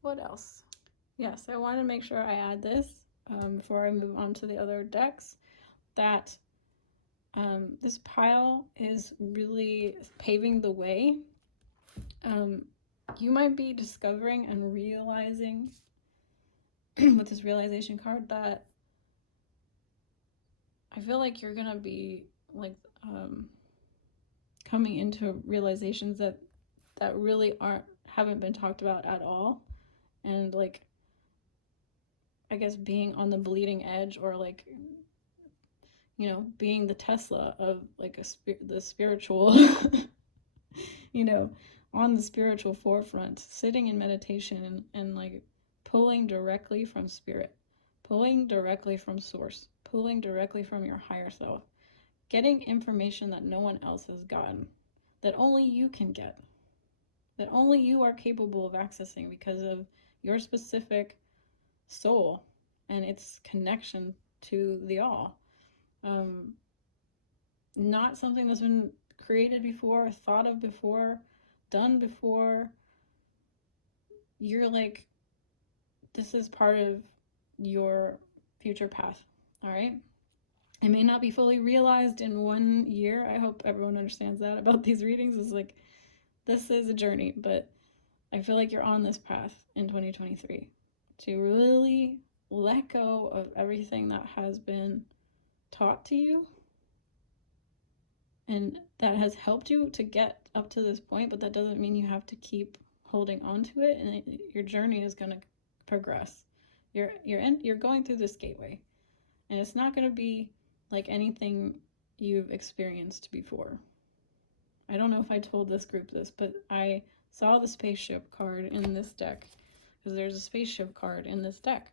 What else? Yes, I want to make sure I add this before I move on to the other decks, that this pile is really paving the way. You might be discovering and realizing with this realization card that I feel like you're gonna be like coming into realizations that really haven't been talked about at all, and like, I guess being on the bleeding edge, or like, you know, being the Tesla of like the spiritual, you know, on the spiritual forefront, sitting in meditation and like pulling directly from spirit, pulling directly from source, pulling directly from your higher self, getting information that no one else has gotten, that only you can get, that only you are capable of accessing because of your specific soul and its connection to the all. Not something that's been created before, thought of before, done before. You're like, this is part of your future path, all right? It may not be fully realized in 1 year. I hope everyone understands that about these readings. Is like, this is a journey, but I feel like you're on this path in 2023 to really let go of everything that has been taught to you and that has helped you to get up to this point, but that doesn't mean you have to keep holding on to it, and your journey is going to progress. You're going through this gateway, and it's not going to be like anything you've experienced before. I don't know if I told this group this, but I saw the spaceship card in this deck, because there's a spaceship card in this deck.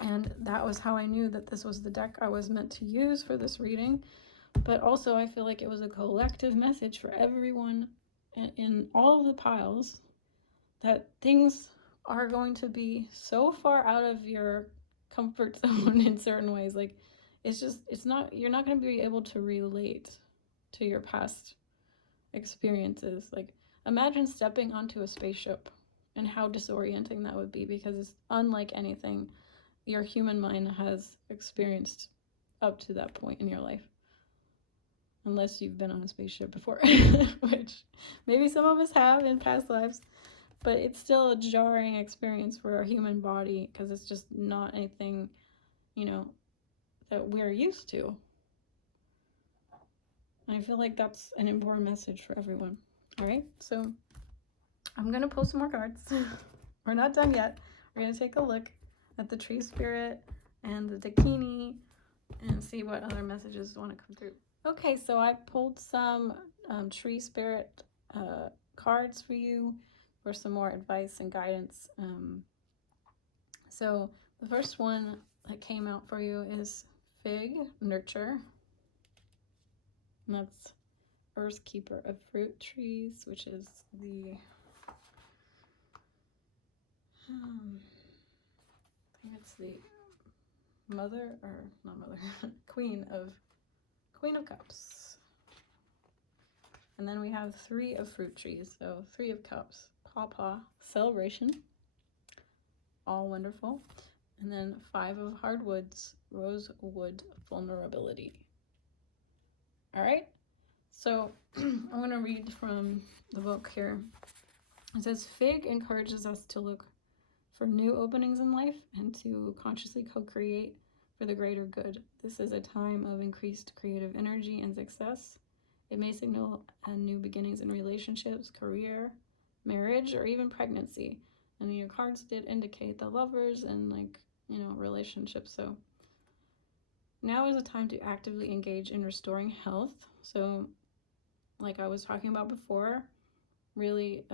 And that was how I knew that this was the deck I was meant to use for this reading. But also I feel like it was a collective message for everyone in all of the piles, that things are going to be so far out of your comfort zone in certain ways. Like, you're not going to be able to relate to your past experiences. Like, imagine stepping onto a spaceship and how disorienting that would be, because it's unlike anything your human mind has experienced up to that point in your life. Unless you've been on a spaceship before, which maybe some of us have in past lives, but it's still a jarring experience for our human body, because it's just not anything, you know, that we're used to. And I feel like that's an important message for everyone. All right, so I'm going to pull some more cards. We're not done yet. We're going to take a look at the tree spirit and the dakini and see what other messages want to come through. Okay, so I pulled some tree spirit cards for you for some more advice and guidance. So the first one that came out for you is Fig, Nurture. And that's Earth Keeper of Fruit Trees, which is the I think it's the mother, or not mother, Queen of Cups. And then we have 3 of fruit trees, so 3 of cups, Pawpaw, Celebration, all wonderful. And then 5 of hardwoods, Rosewood, Vulnerability. All right, so I'm going to read from the book here. It says, Fig encourages us to look for new openings in life and to consciously co-create for the greater good. This is a time of increased creative energy and success. It may signal new beginnings in relationships, career, marriage, or even pregnancy. And your cards did indicate the lovers and, like, you know, relationships. So now is a time to actively engage in restoring health. So like I was talking about before, really,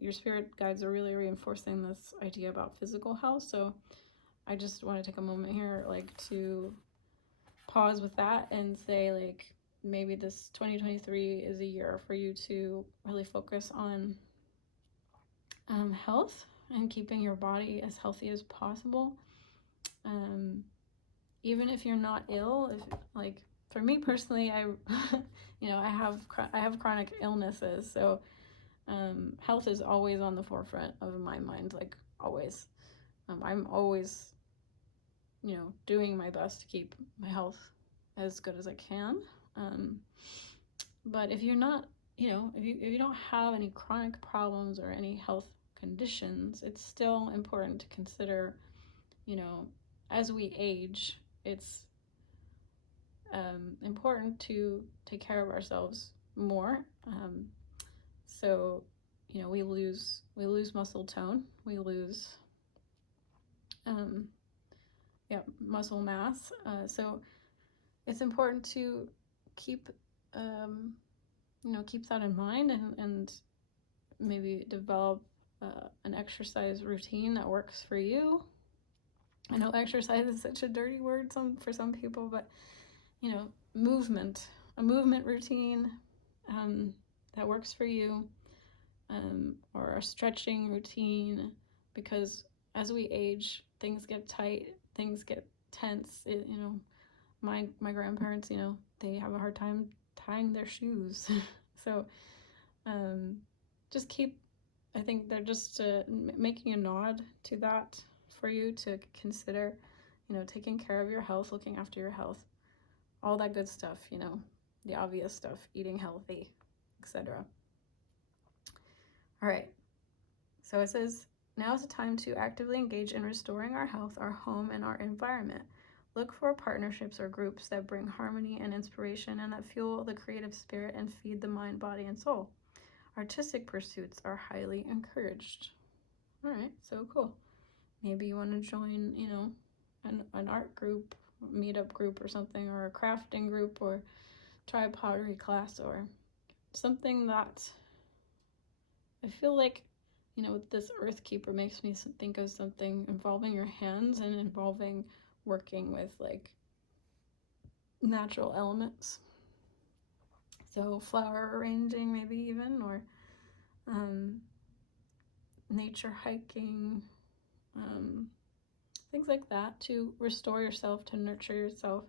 your spirit guides are really reinforcing this idea about physical health. So I just want to take a moment here, like, to pause with that and say, like, maybe this 2023 is a year for you to really focus on health and keeping your body as healthy as possible. Even if you're not ill, if, like, for me personally, I have chronic illnesses, so health is always on the forefront of my mind, like, always. I'm always, you know, doing my best to keep my health as good as I can. But if you're not, you know, if you don't have any chronic problems or any health conditions, it's still important to consider, you know, as we age, it's important to take care of ourselves more. So, you know, we lose muscle tone, we lose muscle mass. So it's important to keep keep that in mind, and maybe develop an exercise routine that works for you. I know exercise is such a dirty word for some people, but you know, a movement routine that works for you, or a stretching routine, because as we age, things get tight, things get tense. My grandparents, they have a hard time tying their shoes. So just keep, I think they're just making a nod to that for you to consider, taking care of your health, looking after your health, all that good stuff, the obvious stuff, eating healthy, etc. All right, so it says, now is the time to actively engage in restoring our health, our home, and our environment. Look for partnerships or groups that bring harmony and inspiration and that fuel the creative spirit and feed the mind, body, and soul. Artistic pursuits are highly encouraged. All right, so cool. Maybe you want to join, an art group, meetup group or something, or a crafting group, or try a pottery class, or something that I feel like, this Earth Keeper makes me think of something involving your hands and involving working with like natural elements. So flower arranging, maybe even, or nature hiking, things like that, to restore yourself, to nurture yourself,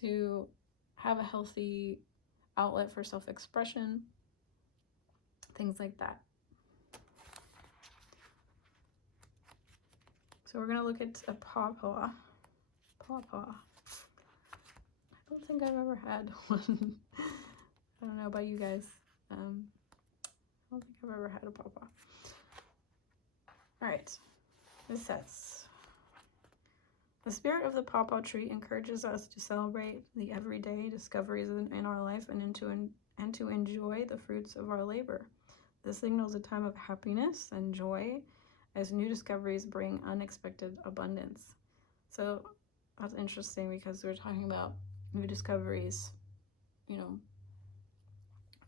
to have a healthy outlet for self-expression, things like that. So we're going to look at a pawpaw. Pawpaw. I don't think I've ever had one. I don't know about you guys. I don't think I've ever had a pawpaw. All right. This says, the spirit of the pawpaw tree encourages us to celebrate the everyday discoveries in our life and to enjoy the fruits of our labor. This signals a time of happiness and joy as new discoveries bring unexpected abundance. So that's interesting, because we're talking about new discoveries.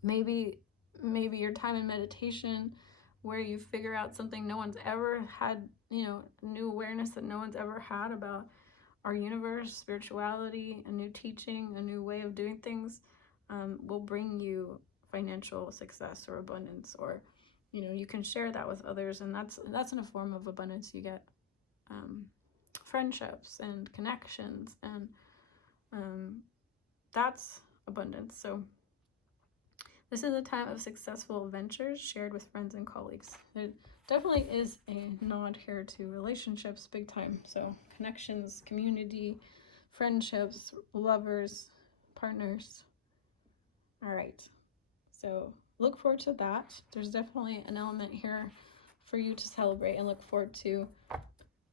Maybe your time in meditation where you figure out something no one's ever had, new awareness that no one's ever had about our universe, spirituality, a new teaching, a new way of doing things, will bring you financial success or abundance, or you can share that with others, and that's in a form of abundance. You get friendships and connections, and that's abundance. So this is a time of successful ventures shared with friends and colleagues. There definitely is a nod here to relationships, big time. So connections, community, friendships, lovers, partners. All right, so look forward to that. There's definitely an element here for you to celebrate and look forward to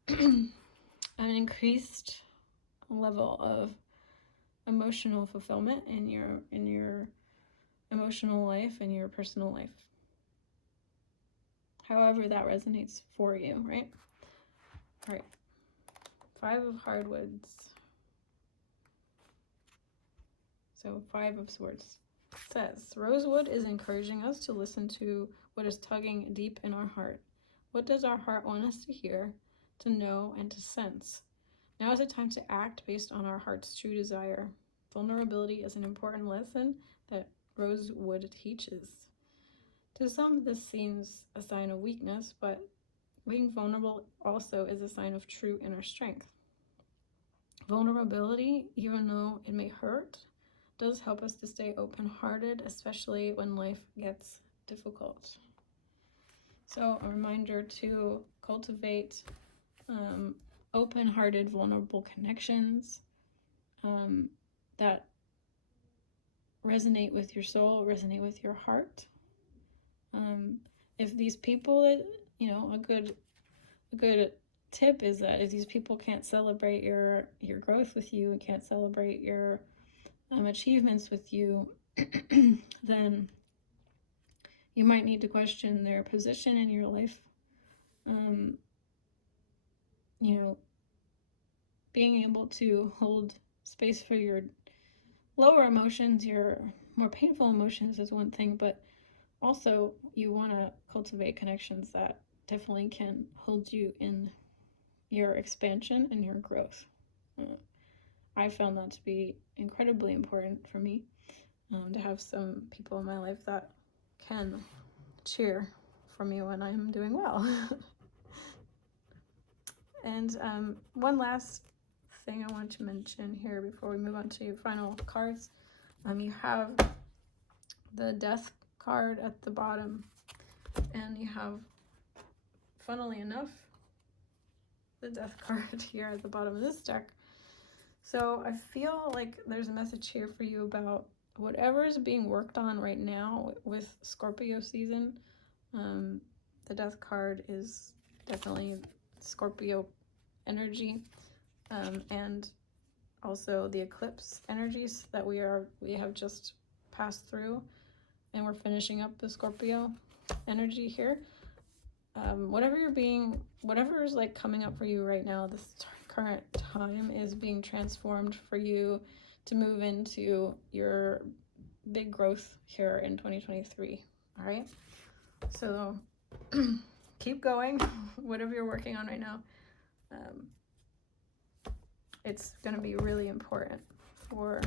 an increased level of emotional fulfillment in your emotional life and your personal life. However that resonates for you, right? All right. 5 of hardwoods. So 5 of swords. Says, rosewood is encouraging us to listen to what is tugging deep in our heart. What does our heart want us to hear, to know, and to sense? Now is the time to act based on our heart's true desire. Vulnerability is an important lesson that rosewood teaches. To some, this seems a sign of weakness, but being vulnerable also is a sign of true inner strength. Vulnerability, even though it may hurt, does help us to stay open-hearted, especially when life gets difficult. So a reminder to cultivate open-hearted, vulnerable connections that resonate with your soul, resonate with your heart. If these people that, a good tip is that if these people can't celebrate your growth with you and can't celebrate your achievements with you, then you might need to question their position in your life. You know, being able to hold space for your lower emotions, your more painful emotions is one thing, but also you want to cultivate connections that definitely can hold you in your expansion and your growth. I found that to be incredibly important for me, to have some people in my life that can cheer for me when I'm doing well. And one last thing I want to mention here before we move on to your final cards. You have the Death card at the bottom, and you have, funnily enough, the Death card here at the bottom of this deck. So I feel like there's a message here for you about whatever is being worked on right now with Scorpio season. The Death card is definitely Scorpio energy, and also the eclipse energies that we have just passed through, and we're finishing up the Scorpio energy here. Whatever is like coming up for you right now, this current time is being transformed for you to move into your big growth here in 2023. All right, so keep going. Whatever you're working on right now, it's going to be really important for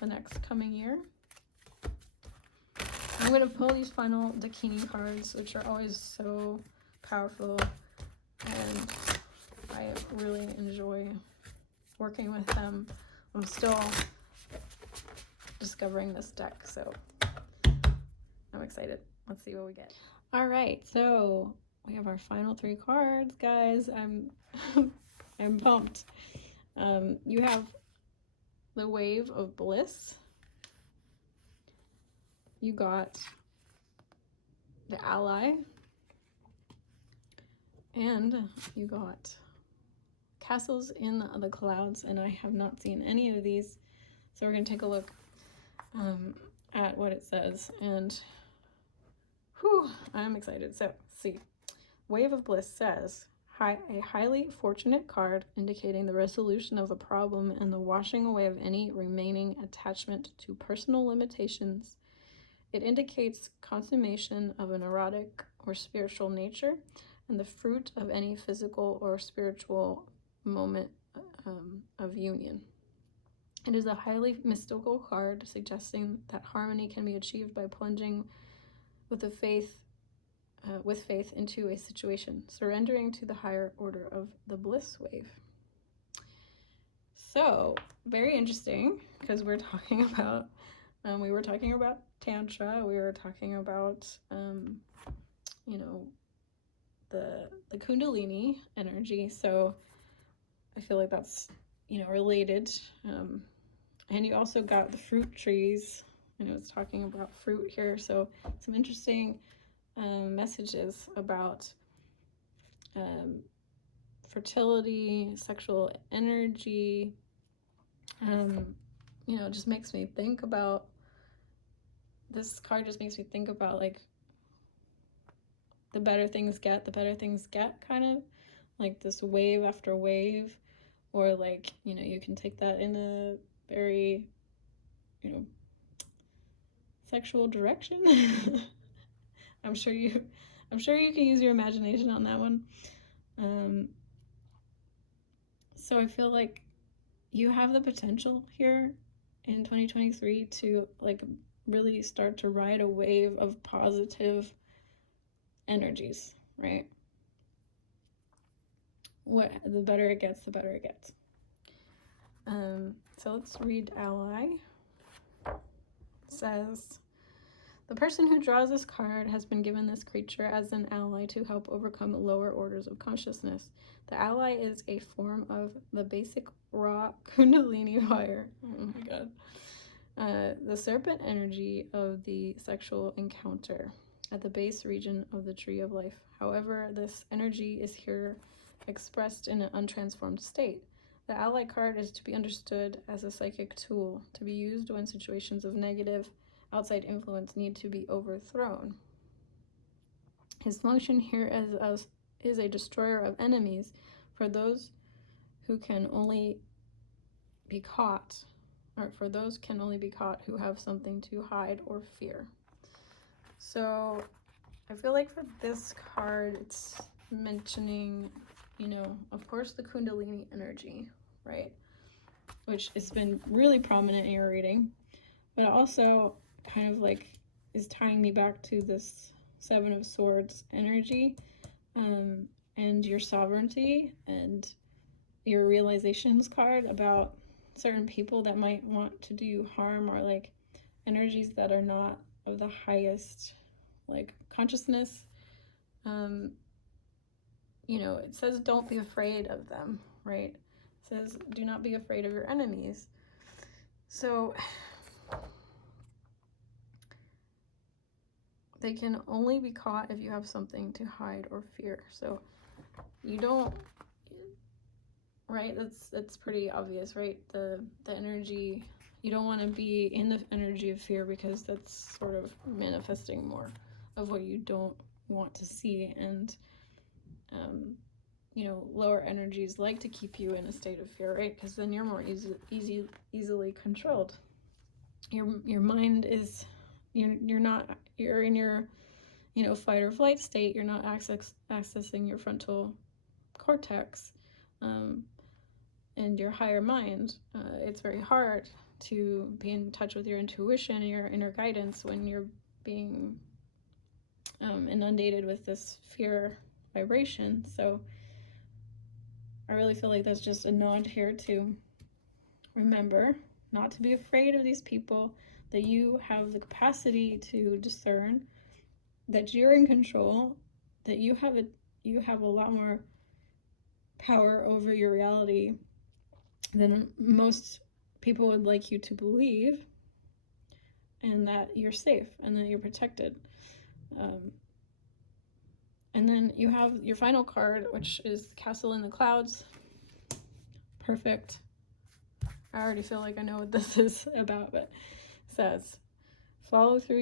the next coming year. I'm going to pull these final dakini cards, which are always so powerful, and I really enjoy working with them. I'm still discovering this deck, so I'm excited. Let's see what we get. All right, so we have our final 3 cards, guys. I'm I'm pumped. You have the Wave of Bliss. You got the Ally, and you got Castles in the Clouds, and I have not seen any of these, so we're going to take a look at what it says, and whew, I'm excited. So, see, Wave of Bliss says, a highly fortunate card indicating the resolution of a problem and the washing away of any remaining attachment to personal limitations. It indicates consummation of an erotic or spiritual nature and the fruit of any physical or spiritual moment of union. It is a highly mystical card, suggesting that harmony can be achieved by plunging with faith into a situation, surrendering to the higher order of the bliss wave. So, very interesting, because we're talking about, we were talking about Tantra, we were talking about, you know, the Kundalini energy, so I feel like that's, you know, related. And you also got the fruit trees, and it was talking about fruit here, so some interesting messages about fertility, sexual energy. You know, it just makes me think about, this card just makes me think about, like, the better things get, kind of like this wave after wave, or like, you know, you can take that in a very, you know, sexual direction. I'm sure you can use your imagination on that one. So I feel like you have the potential here in 2023 to, like, really start to ride a wave of positive energies, right? The better it gets, the better it gets. So let's read Ally. It says, the person who draws this card has been given this creature as an ally to help overcome the lower orders of consciousness. The ally is a form of the basic raw Kundalini fire. Oh my god. The serpent energy of the sexual encounter at the base region of the tree of life. However, this energy is here expressed in an untransformed state. The Ally card is to be understood as a psychic tool to be used when situations of negative outside influence need to be overthrown. His function here is a destroyer of enemies for those who can only be caught, or for those can only be caught who have something to hide or fear. So I feel like for this card, it's mentioning, you know, of course, the Kundalini energy, right? Which has been really prominent in your reading, but also kind of like is tying me back to this Seven of Swords energy, and your sovereignty and your realizations card about certain people that might want to do you harm, or like energies that are not of the highest like consciousness. You know, it says don't be afraid of them, right? It says do not be afraid of your enemies. So they can only be caught if you have something to hide or fear. So you don't, right? That's pretty obvious, right? The energy, you don't want to be in the energy of fear, because that's sort of manifesting more of what you don't want to see. And you know, lower energies like to keep you in a state of fear, right? Because then you're more easily controlled. Your mind is, you're in your, you know, fight or flight state. You're not accessing your frontal cortex, and your higher mind. It's very hard to be in touch with your intuition and your inner guidance when you're being inundated with this fear vibration. So I really feel like that's just a nod here to remember not to be afraid of these people, that you have the capacity to discern, that you're in control, that you have a lot more power over your reality than most people would like you to believe, and that you're safe and that you're protected. And then you have your final card, which is Castle in the Clouds. Perfect. I already feel like I know what this is about, but it says, follow through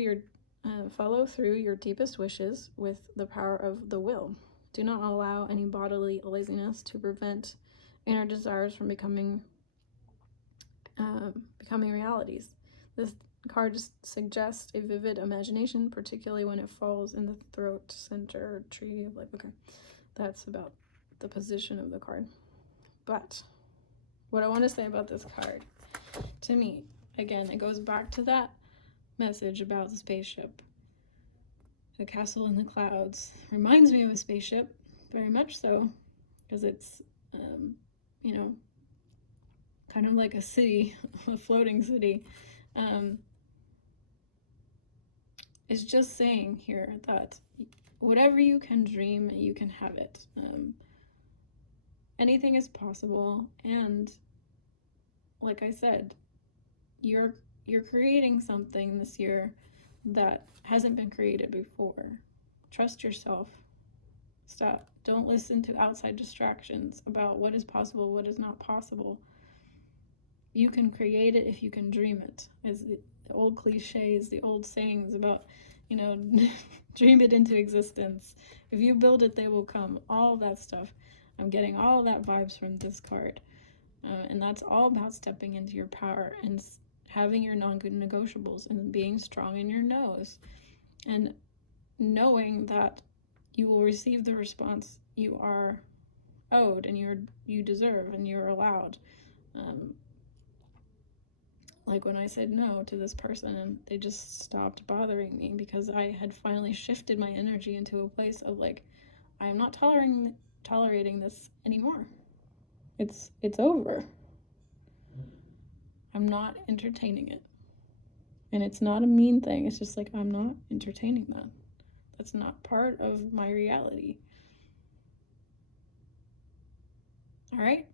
your deepest wishes with the power of the will. Do not allow any bodily laziness to prevent inner desires from becoming realities. This card just suggests a vivid imagination, particularly when it falls in the throat center tree of life. Okay, that's about the position of the card. But what I want to say about this card, to me, again, it goes back to that message about the spaceship. The castle in the clouds reminds me of a spaceship, very much so, because it's, you know, kind of like a city, a floating city. Is just saying here that whatever you can dream, you can have it. Anything is possible, and like I said, you're creating something this year that hasn't been created before. Trust yourself. Stop. Don't listen to outside distractions about what is possible, what is not possible. You can create it if you can dream it. As the old cliches, the old sayings about, you know, dream it into existence. If you build it, they will come. All that stuff. I'm getting all that vibes from this card. And that's all about stepping into your power and having your non-negotiables and being strong in your no's. And knowing that you will receive the response you are owed and you deserve and you're allowed. Like when I said no to this person and they just stopped bothering me because I had finally shifted my energy into a place of like, I am not tolerating this anymore. It's over. I'm not entertaining it. And it's not a mean thing. It's just like, I'm not entertaining that. That's not part of my reality. All right.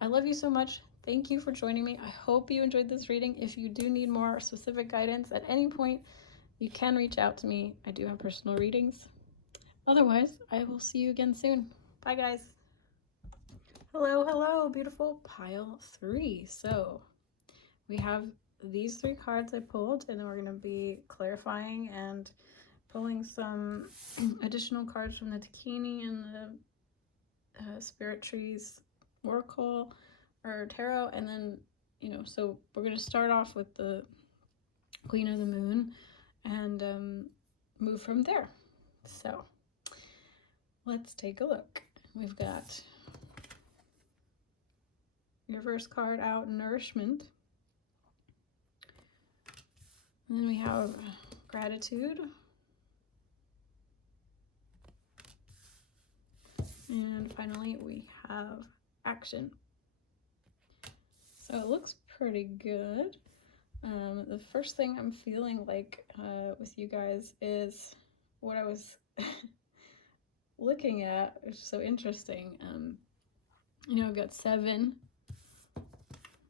I love you so much. Thank you for joining me. I hope you enjoyed this reading. If you do need more specific guidance at any point, you can reach out to me. I do have personal readings. Otherwise, I will see you again soon. Bye, guys. Hello, hello, beautiful pile 3. So we have these 3 cards I pulled, and then we're going to be clarifying and pulling some additional cards from the dakini and the Spirit Trees Oracle or Tarot, and then, so we're going to start off with the Queen of the Moon and move from there. So let's take a look. We've got your first card out, Nourishment. And then we have Gratitude. And finally, we have Action. So it looks pretty good. The first thing I'm feeling like with you guys is what I was looking at, which is so interesting. We've got 7,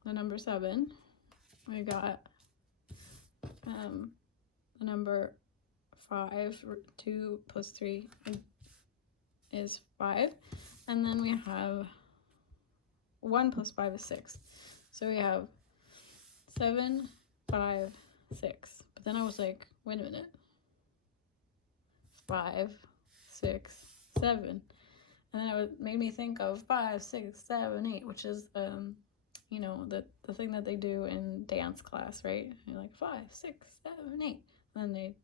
the number 7. We got the number 5, 2 plus 3 is 5. And then we have 1 plus 5 is 6. So we have 7, 5, 6. But then I was like, wait a minute. 5, 6, 7. And then it made me think of 5, 6, 7, 8, which is the thing that they do in dance class, right? You're like 5, 6, 7, 8. And then they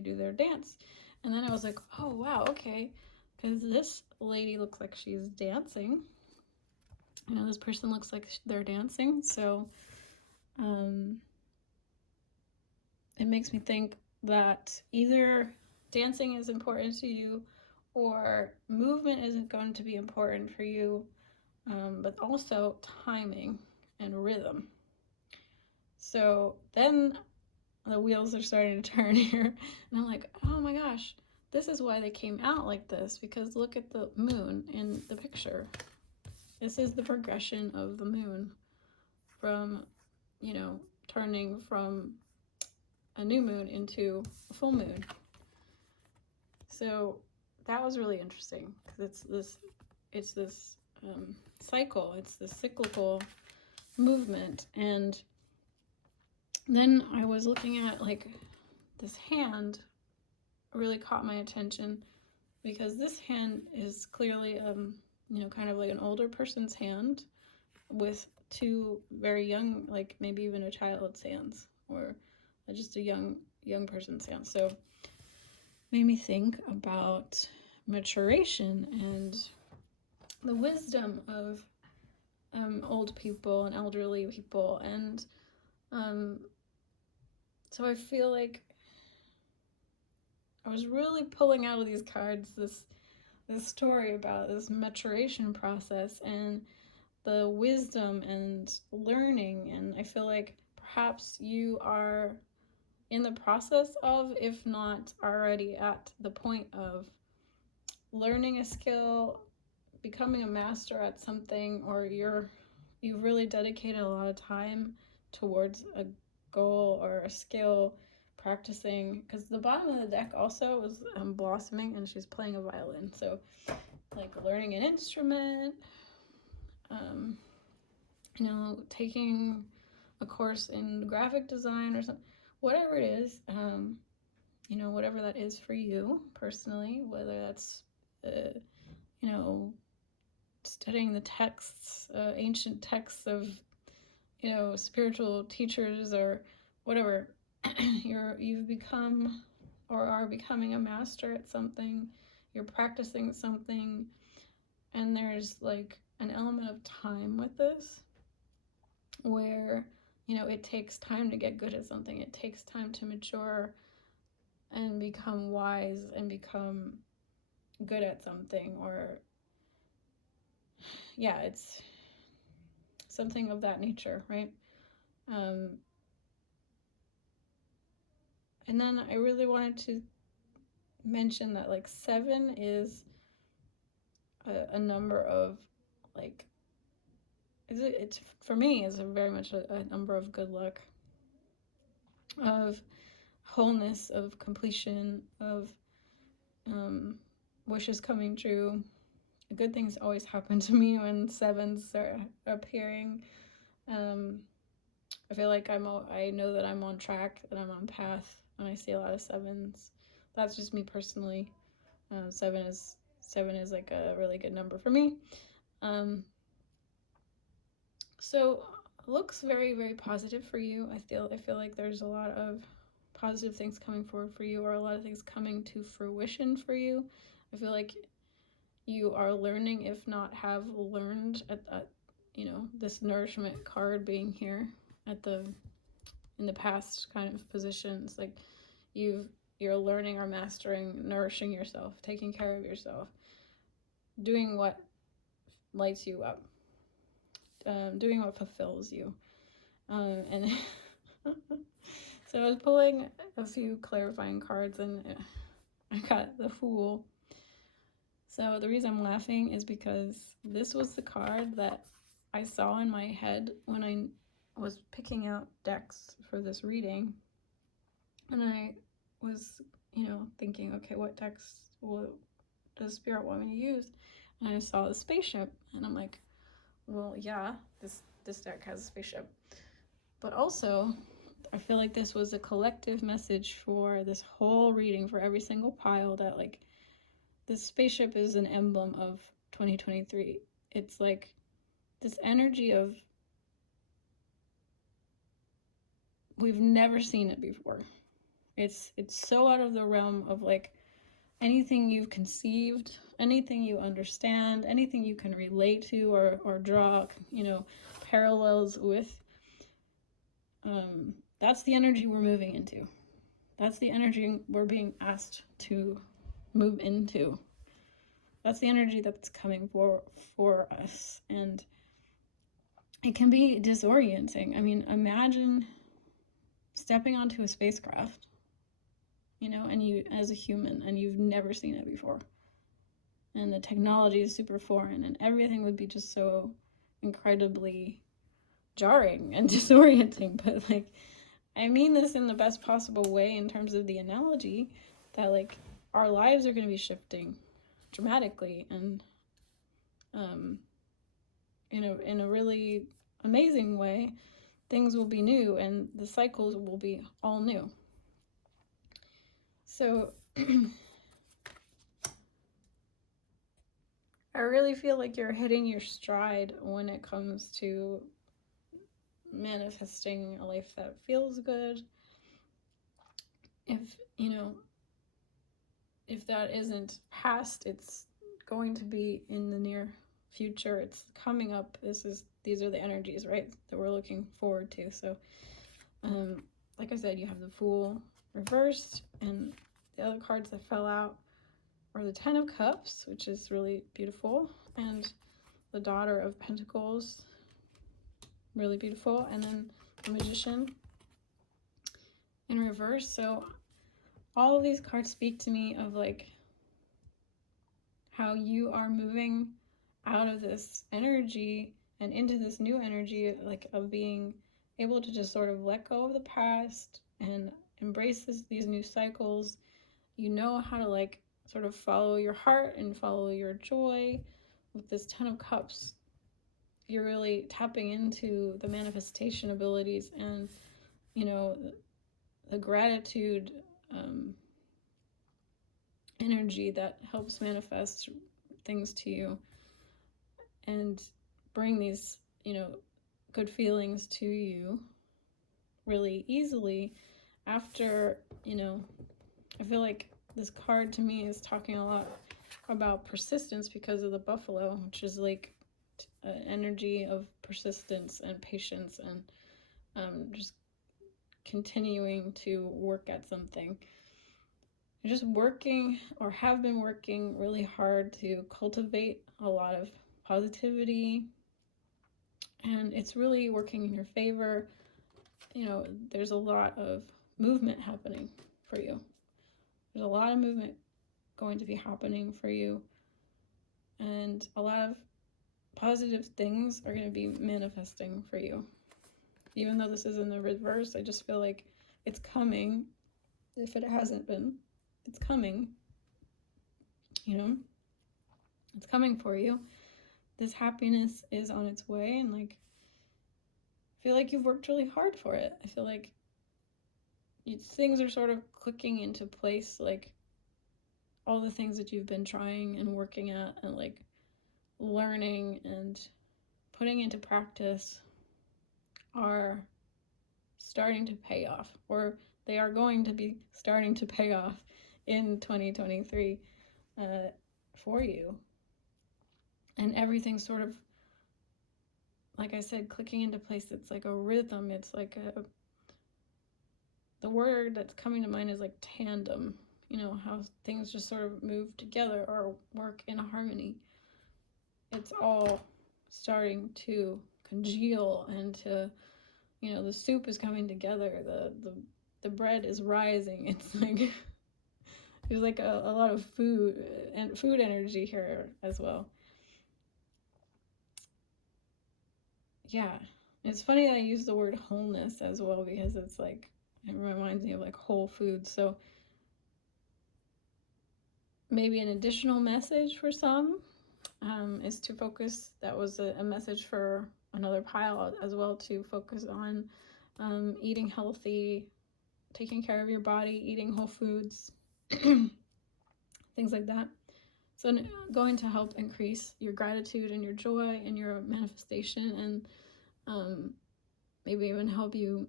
do their dance. And then I was like, oh wow, okay. Because this lady looks like she's dancing. This person looks like they're dancing. So it makes me think that either dancing is important to you or movement isn't going to be important for you, but also timing and rhythm. So then the wheels are starting to turn here, and I'm like, oh my gosh, this is why they came out like this, because look at the moon in the picture. This is the progression of the moon from, turning from a new moon into a full moon. So that was really interesting, because it's this cycle, it's this cyclical movement. And then I was looking at this hand really caught my attention, because this hand is clearly kind of like an older person's hand with 2 very young, like maybe even a child's hands, or just a young person's hands. So made me think about maturation and the wisdom of old people and elderly people. And so I feel like I was really pulling out of these cards this story about this maturation process and the wisdom and learning. And I feel like perhaps you are in the process of, if not already at the point of learning a skill, becoming a master at something, or you've really dedicated a lot of time towards a goal or a skill, practicing. Because the bottom of the deck also was blossoming, and she's playing a violin. So like learning an instrument, taking a course in graphic design or something, whatever it is, whatever that is for you personally, whether that's studying the texts, ancient texts of spiritual teachers, or whatever. You've become or are becoming a master at something, you're practicing something, and there's like an element of time with this where it takes time to get good at something. It takes time to mature and become wise and become good at something, or it's something of that nature, right? And then I really wanted to mention that 7 is a number of it's for me is very much a number of good luck, of wholeness, of completion, of wishes coming true, good things always happen to me when sevens are appearing. I feel like I know that I'm on track, that I'm on path when I see a lot of sevens. That's just me personally. Seven is like a really good number for me. So looks very, very positive for you. I feel like there's a lot of positive things coming forward for you, or a lot of things coming to fruition for you. I feel like you are learning, if not have learned, at this nourishment card being here in the past kind of positions. Like you're learning or mastering nourishing yourself, taking care of yourself, doing what lights you up, doing what fulfills you. And so I was pulling a few clarifying cards, and I got the Fool. So the reason I'm laughing is because this was the card that I saw in my head when I was picking out decks for this reading. And I was, thinking, okay, what decks does Spirit want me to use? And I saw the spaceship, and I'm like, well, yeah, this deck has a spaceship. But also, I feel like this was a collective message for this whole reading, for every single pile, that like this spaceship is an emblem of 2023. It's like this energy of we've never seen it before. It's so out of the realm of like anything you've conceived, anything you understand, anything you can relate to or draw, parallels with. That's the energy we're moving into. That's the energy we're being asked to move into. That's the energy that's coming for us. And it can be disorienting. I mean, imagine stepping onto a spacecraft, and you as a human, and you've never seen it before. And the technology is super foreign, and everything would be just so incredibly jarring and disorienting. But like, I mean this in the best possible way in terms of the analogy that like our lives are going to be shifting dramatically and in a really amazing way. Things will be new, and the cycles will be all new. So I really feel like you're hitting your stride when it comes to manifesting a life that feels good. If that isn't past, it's going to be in the near future. It's coming up. These are the energies, right, that we're looking forward to. So like I said, you have the Fool reversed, and the other cards that fell out are the Ten of Cups, which is really beautiful, and the Daughter of Pentacles, really beautiful, and then the Magician in reverse. So all of these cards speak to me of like how you are moving out of this energy and into this new energy, like of being able to just sort of let go of the past and embrace these new cycles. You know how to like sort of follow your heart and follow your joy. With this Ten of Cups, you're really tapping into the manifestation abilities and the gratitude energy that helps manifest things to you and bring these good feelings to you really easily. After I feel like this card to me is talking a lot about persistence because of the buffalo, which is like an energy of persistence and patience and just continuing to work at something. You're just working, or have been working really hard to cultivate a lot of positivity, and it's really working in your favor. There's a lot of movement happening for you. There's a lot of movement going to be happening for you, and a lot of positive things are going to be manifesting for you. Even though this is in the reverse, I just feel like it's coming. If it hasn't been, it's coming. It's coming for you. This happiness is on its way, and like, I feel like you've worked really hard for it. I feel like things are sort of clicking into place, like all the things that you've been trying and working at and like learning and putting into practice are starting to pay off, or they are going to be starting to pay off in 2023 for you. And everything's sort of, like I said, clicking into place. It's like a rhythm. It's like the word that's coming to mind is like tandem. You know, how things just sort of move together or work in harmony. It's all starting to congeal and to, you know, the soup is coming together. The bread is rising. It's like there's like a lot of food energy here as well. Yeah, it's funny that I use the word wholeness as well, because it's like, it reminds me of like whole foods. So maybe an additional message for some is to focus. That was a message for another pile as well, to focus on eating healthy, taking care of your body, eating whole foods, things like that. So going to help increase your gratitude and your joy and your manifestation, and maybe even help you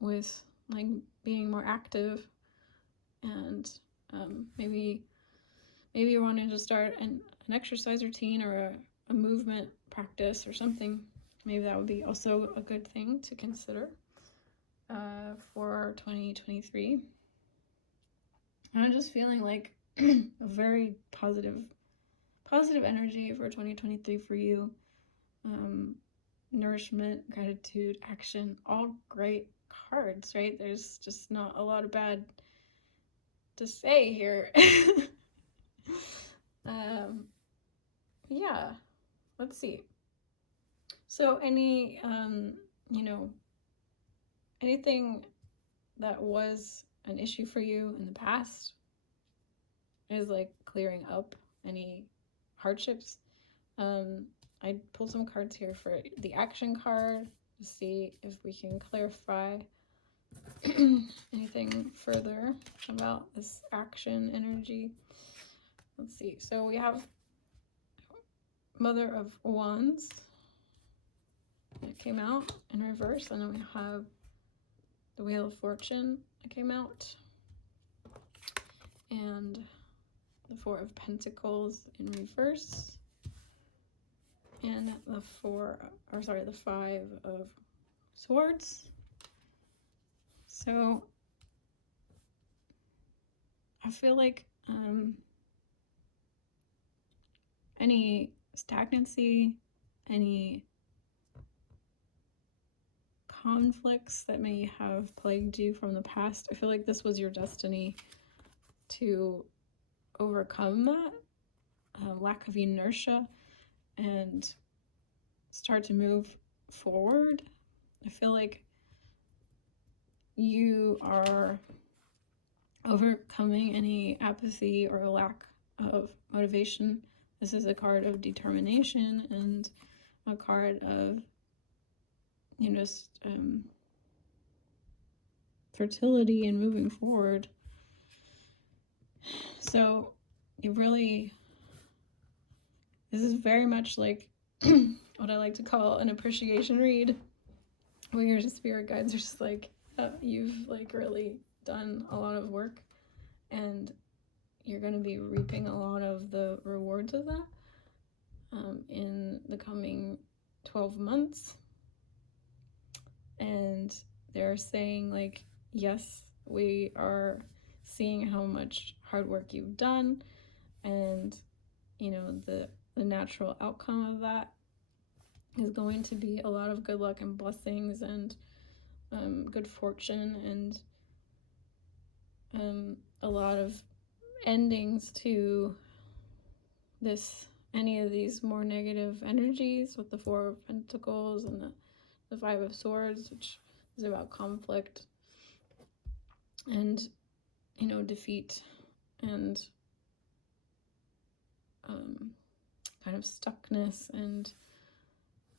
with like being more active, and maybe you're wanting to start an exercise routine or a movement practice or something. Maybe that would be also a good thing to consider for 2023. And I'm just feeling like a very positive energy for 2023 for you. Nourishment, gratitude, action, all great cards, right? There's just not a lot of bad to say here. Yeah, let's see. So any, anything that was an issue for you in the past is like clearing up any hardships. I pulled some cards here for the action card to see if we can clarify anything further about this action energy. Let's see. So we have Mother of Wands that came out in reverse, and then we have the Wheel of Fortune that came out, and the Four of Pentacles in reverse, and the Five of Swords. So I feel like any stagnancy, any conflicts that may have plagued you from the past, I feel like this was your destiny to overcome that lack of inertia and start to move forward. I feel like you are overcoming any apathy or lack of motivation. This is a card of determination and a card of, just fertility and moving forward. So this is very much like what I like to call an appreciation read, where your spirit guides are just like, you've like really done a lot of work, and you're going to be reaping a lot of the rewards of that in the coming 12 months. And they're saying like, yes, we are seeing how much hard work you've done, and the natural outcome of that is going to be a lot of good luck and blessings and good fortune, and a lot of endings to any of these more negative energies, with the Four of Pentacles and the Five of Swords, which is about conflict and defeat and kind of stuckness and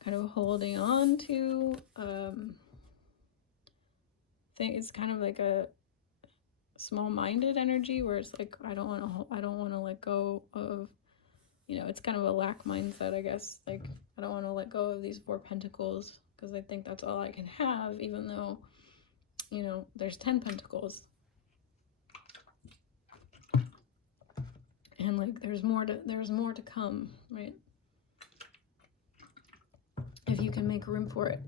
kind of holding on to thing. It's kind of like a small-minded energy where it's like I don't want to let go of, you know, it's kind of a lack mindset, I guess. Like I don't want to let go of these 4 pentacles because I think that's all I can have, even though, you know, there's 10 pentacles. And like there's more to come, right? If you can make room for it,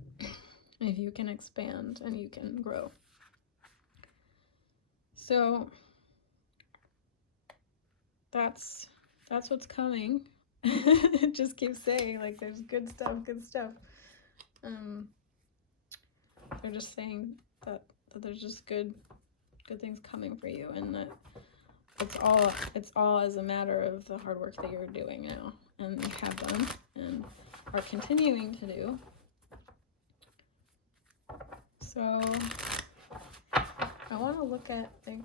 if you can expand and you can grow. So that's what's coming. Just keep saying, like, there's good stuff. They're just saying that there's just good things coming for you, and that it's all as a matter of the hard work that you're doing now, and you have done, and are continuing to do. So I want to look at like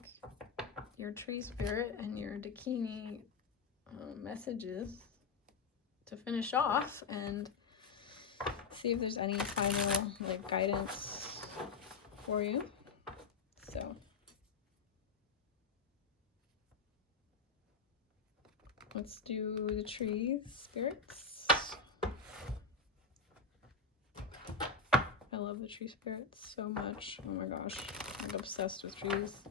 your tree spirit and your dakini messages to finish off and see if there's any final like guidance for you. So let's do the tree spirits. I love the tree spirits so much. Oh my gosh, I'm like obsessed with trees.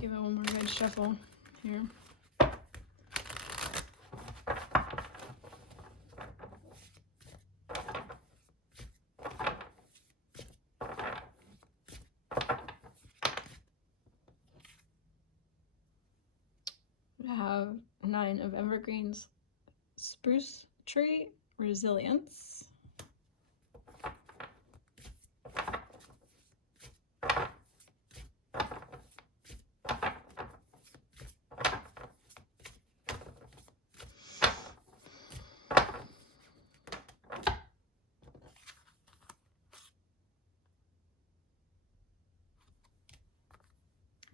Give it one more good shuffle here. We have 9 of evergreens, spruce tree, resilience.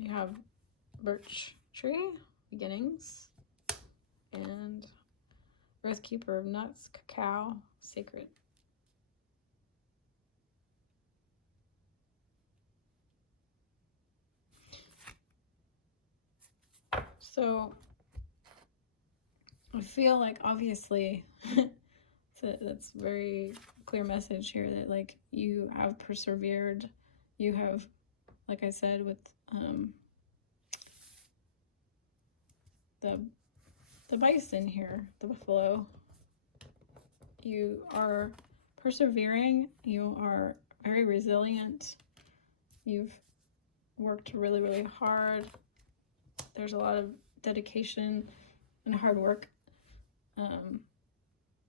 You have birch tree, beginnings, and earth keeper of nuts, cacao, sacred. So I feel like obviously so that's very clear message here that like you have persevered, you have, like I said, with the bison here, the buffalo, you are persevering, you are very resilient, you've worked really, really hard. There's a lot of dedication and hard work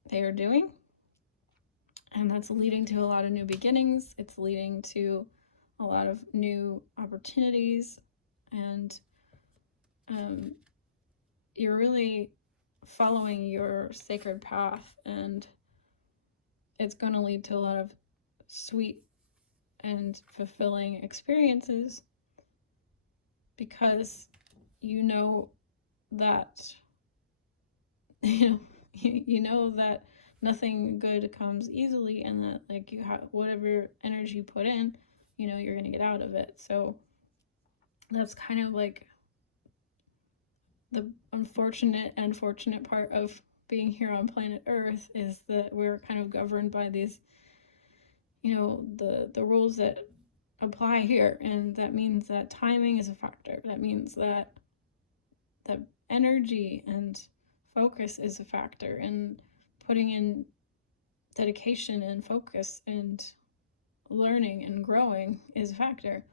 they are doing, and that's leading to a lot of new beginnings. It's leading to a lot of new opportunities, and you're really following your sacred path, and it's going to lead to a lot of sweet and fulfilling experiences because you know that you know that nothing good comes easily, and that like you have whatever energy you put in, you know you're going to get out of it. So that's kind of like the unfortunate and fortunate part of being here on planet Earth, is that we're kind of governed by these, you know, the rules that apply here, and that means that timing is a factor. That means that the energy and focus is a factor, and putting in dedication and focus and learning and growing is a factor.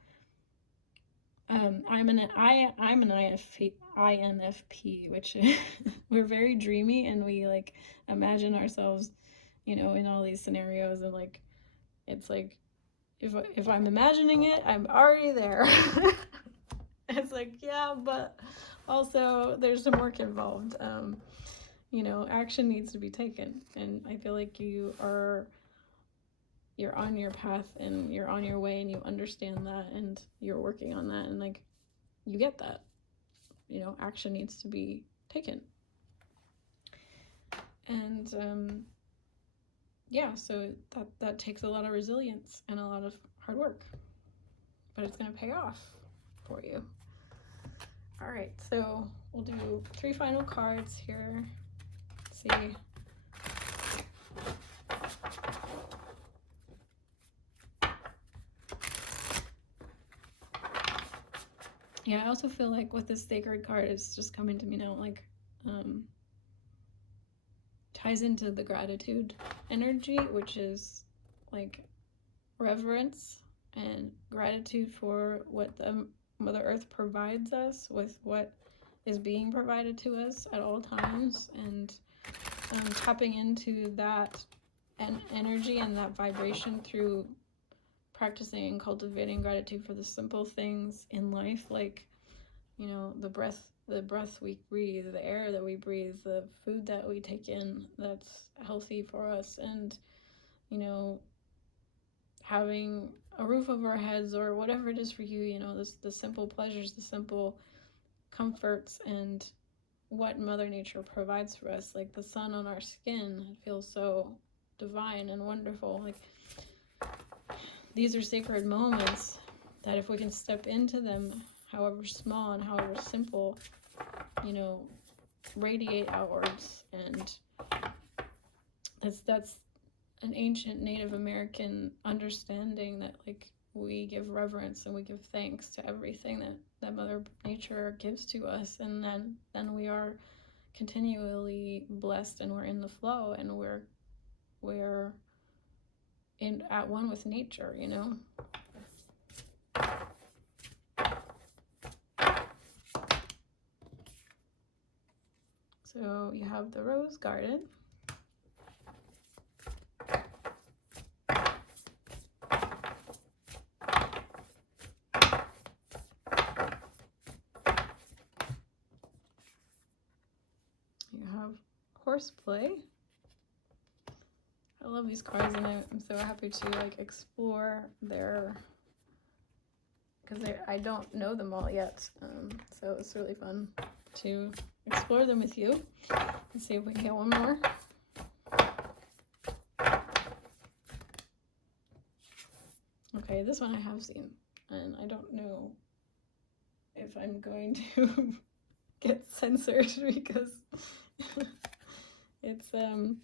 I'm an INFP, which we're very dreamy, and we like imagine ourselves, you know, in all these scenarios, and like it's like if I'm imagining it, I'm already there. It's like, yeah, but also there's some work involved. You know, action needs to be taken, and I feel like you are you're on your path and you're on your way and you understand that and you're working on that and like you get that, you know, action needs to be taken. And yeah, so that takes a lot of resilience and a lot of hard work, but it's going to pay off for you. All right, so we'll do 3 final cards here. Let's see. Yeah, I also feel like with this sacred card, it's just coming to me now, like, ties into the gratitude energy, which is like reverence and gratitude for what the Mother Earth provides us with, what is being provided to us at all times, and tapping into that energy and that vibration through practicing and cultivating gratitude for the simple things in life, like, you know, the breath we breathe, the air that we breathe, the food that we take in that's healthy for us, and, you know, having a roof over our heads or whatever it is for you, you know, the simple pleasures, the simple comforts, and what Mother Nature provides for us, like the sun on our skin. It feels so divine and wonderful. Like, these are sacred moments that if we can step into them, however small and however simple, you know, radiate outwards. And that's an ancient Native American understanding that, like, we give reverence and we give thanks to everything that Mother Nature gives to us, and then we are continually blessed, and we're in the flow, and we're at one with nature, you know. So you have the Rose Garden. You have Horseplay. I love these cards, and I'm so happy to like explore their, because I don't know them all yet, so it's really fun to explore them with you. Let's see if we can get one more. Okay, this one I have seen, and I don't know if I'm going to get censored because it's a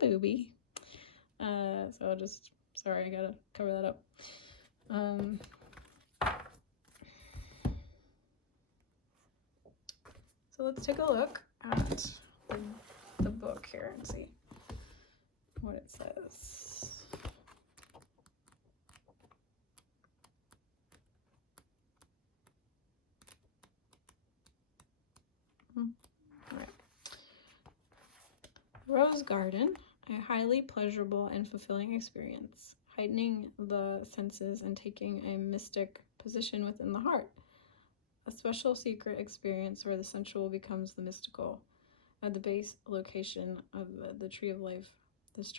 booby. So I'll just, sorry, I gotta cover that up. So let's take a look at the book here and see what it says. All right. Rose Garden, a highly pleasurable and fulfilling experience, heightening the senses and taking a mystic position within the heart. A special secret experience where the sensual becomes the mystical. At the base location of the Tree of Life, this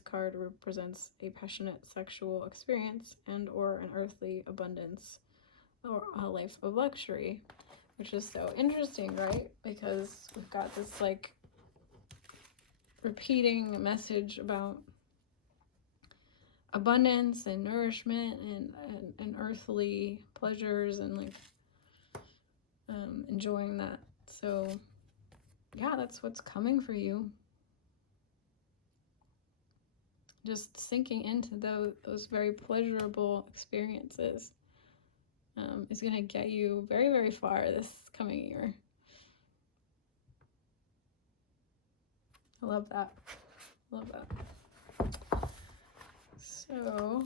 card represents a passionate sexual experience and or an earthly abundance or a life of luxury, which is so interesting, right? Because we've got this like repeating message about abundance and nourishment and earthly pleasures and like enjoying that. So yeah, that's what's coming for you. Just sinking into those very pleasurable experiences is going to get you very, very far this coming year. I love that. Love that. So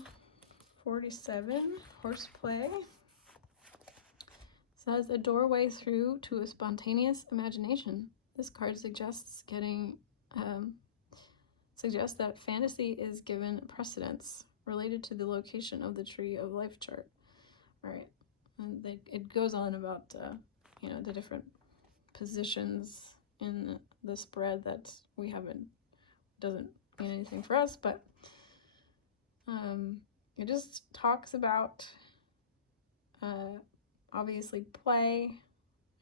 47, Horseplay, says a doorway through to a spontaneous imagination. This card suggests that fantasy is given precedence related to the location of the Tree of Life chart. All right, and it goes on about you know, the different positions in the spread that we haven't, doesn't mean anything for us, but It just talks about obviously play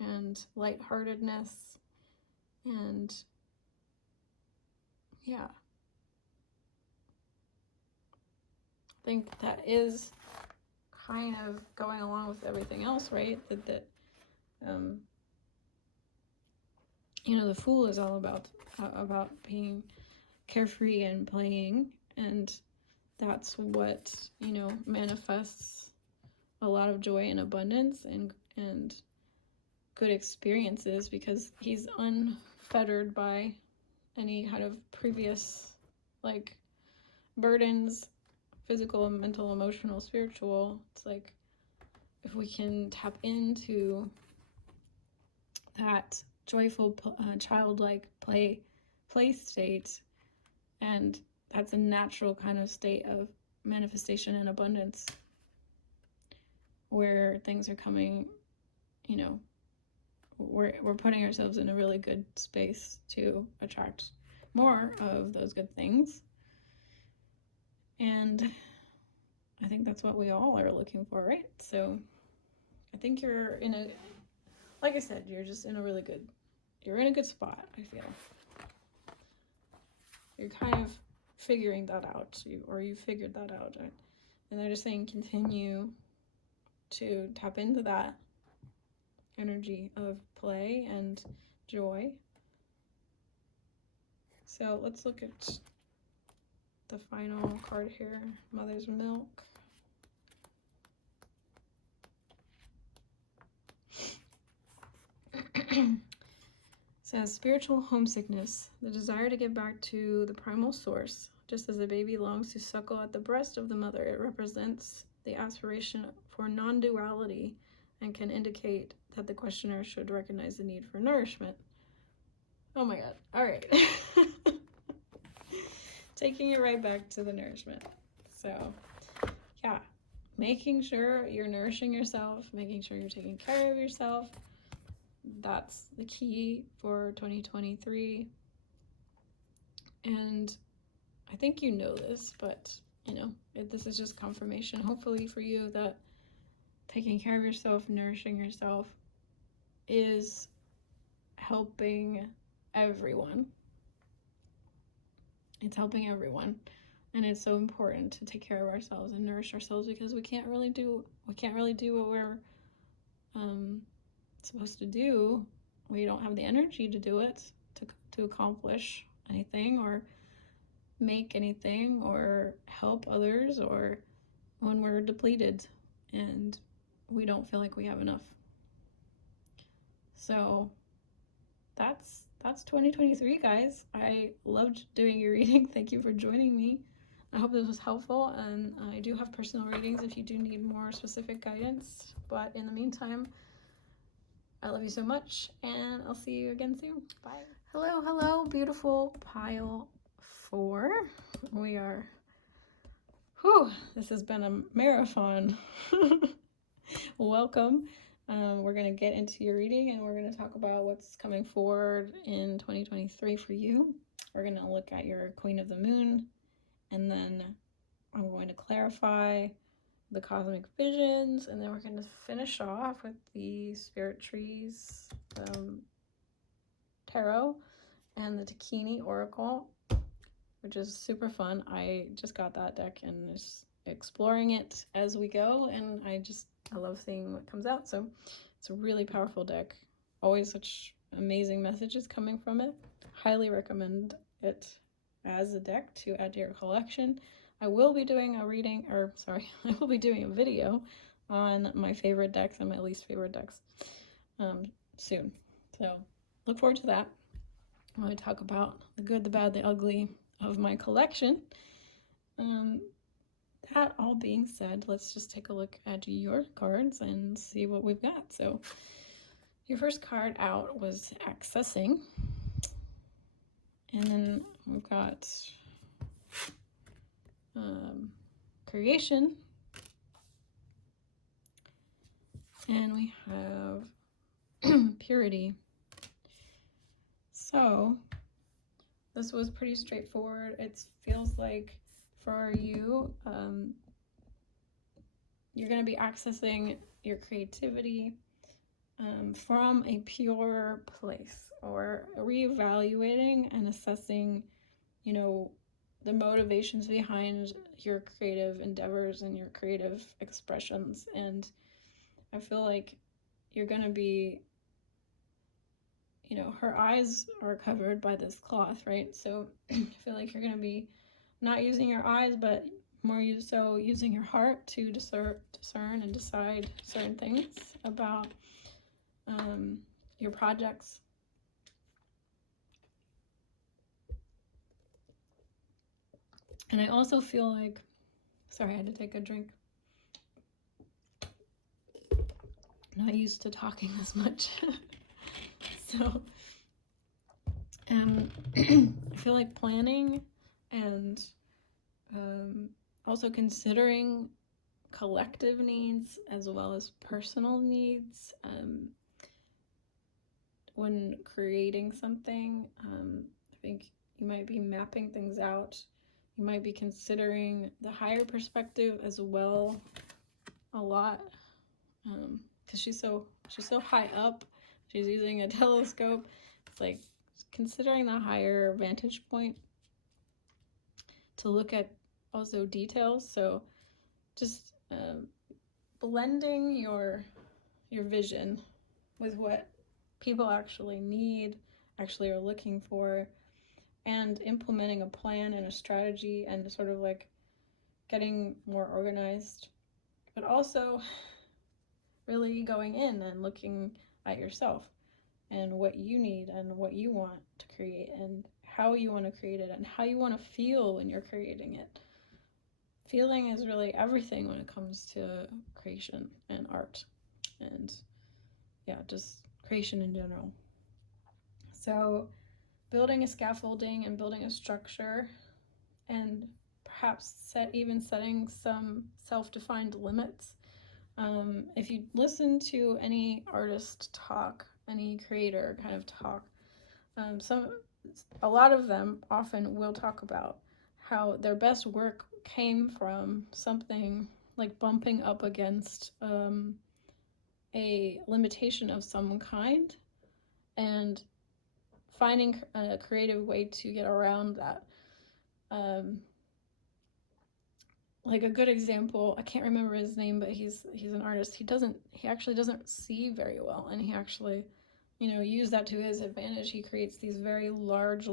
and lightheartedness, and yeah, I think that is kind of going along with everything else, right? That you know, the Fool is all about being carefree and playing, and that's what, you know, manifests a lot of joy and abundance and good experiences, because he's unfettered by any kind of previous like burdens, physical, mental, emotional, spiritual. It's like if we can tap into that joyful childlike play state, and that's a natural kind of state of manifestation and abundance, where things are coming, you know, we're putting ourselves in a really good space to attract more of those good things. And I think that's what we all are looking for, right? So I think you're in a, like I said, you're just in a really good, you're in a good spot, I feel. You're kind of figuring that out, you figured that out. Right? And they're just saying continue to tap into that energy of play and joy. So let's look at the final card here, Mother's Milk. Says spiritual homesickness, the desire to get back to the primal source. Just as a baby longs to suckle at the breast of the mother, it represents the aspiration for non-duality and can indicate that the questioner should recognize the need for nourishment. Oh my god. All right. Taking it right back to the nourishment. So, yeah, making sure you're nourishing yourself, making sure you're taking care of yourself. That's the key for 2023. And I think you know this, but, you know, this is just confirmation, hopefully for you, that taking care of yourself, nourishing yourself is helping everyone. It's helping everyone. And it's so important to take care of ourselves and nourish ourselves, because we can't really do what we're supposed to do. We don't have the energy to do it, to accomplish anything or make anything or help others, or when we're depleted and we don't feel like we have enough. So that's 2023, guys. I loved doing your reading. Thank you for joining me. I hope this was helpful, and I do have personal readings if you do need more specific guidance. But in the meantime, I love you so much, and I'll see you again soon. Bye. Hello, beautiful pile 4. We are, this has been a marathon. Welcome. We're going to get into your reading, and we're going to talk about what's coming forward in 2023 for you. We're going to look at your Queen of the Moon, and then I'm going to clarify the cosmic visions, and then we're going to finish off with the Spirit Trees Tarot and the Dakini Oracle, which is super fun. I just got that deck and just exploring it as we go, and I love seeing what comes out. So it's a really powerful deck. Always such amazing messages coming from it. Highly recommend it as a deck to add to your collection. I will be doing a video on my favorite decks and my least favorite decks soon. So look forward to that. I'm going to talk about the good, the bad, the ugly of my collection. That all being said, let's just take a look at your cards and see what we've got. So your first card out was Accessing. And then we've got Creation. And we have Purity. So this was pretty straightforward. It feels like for you, you're going to be accessing your creativity from a pure place, or reevaluating and assessing, you know, the motivations behind your creative endeavors and your creative expressions. And I feel like you're going to be, you know, her eyes are covered by this cloth, right? So I feel like you're going to be not using your eyes, but more so using your heart to discern and decide certain things about your projects. And I also feel like, sorry, I had to take a drink. I'm not used to talking this much. So I feel like planning and also considering collective needs as well as personal needs when creating something. I think you might be mapping things out. You might be considering the higher perspective as well a lot, because she's so high up. She's using a telescope. It's like considering the higher vantage point to look at also details. So just blending your vision with what people actually need, actually are looking for, and implementing a plan and a strategy and sort of like getting more organized, but also really going in and looking at yourself and what you need and what you want to create and how you want to create it and how you want to feel when you're creating it. Feeling is really everything when it comes to creation and art and just creation in general. So building a scaffolding and building a structure, and perhaps setting some self-defined limits. If you listen to any artist talk, any creator kind of talk, a lot of them often will talk about how their best work came from something like bumping up against a limitation of some kind and finding a creative way to get around that. Like a good example, I can't remember his name, but he's an artist. He actually doesn't see very well, and he actually, you know, use that to his advantage. He creates these very large,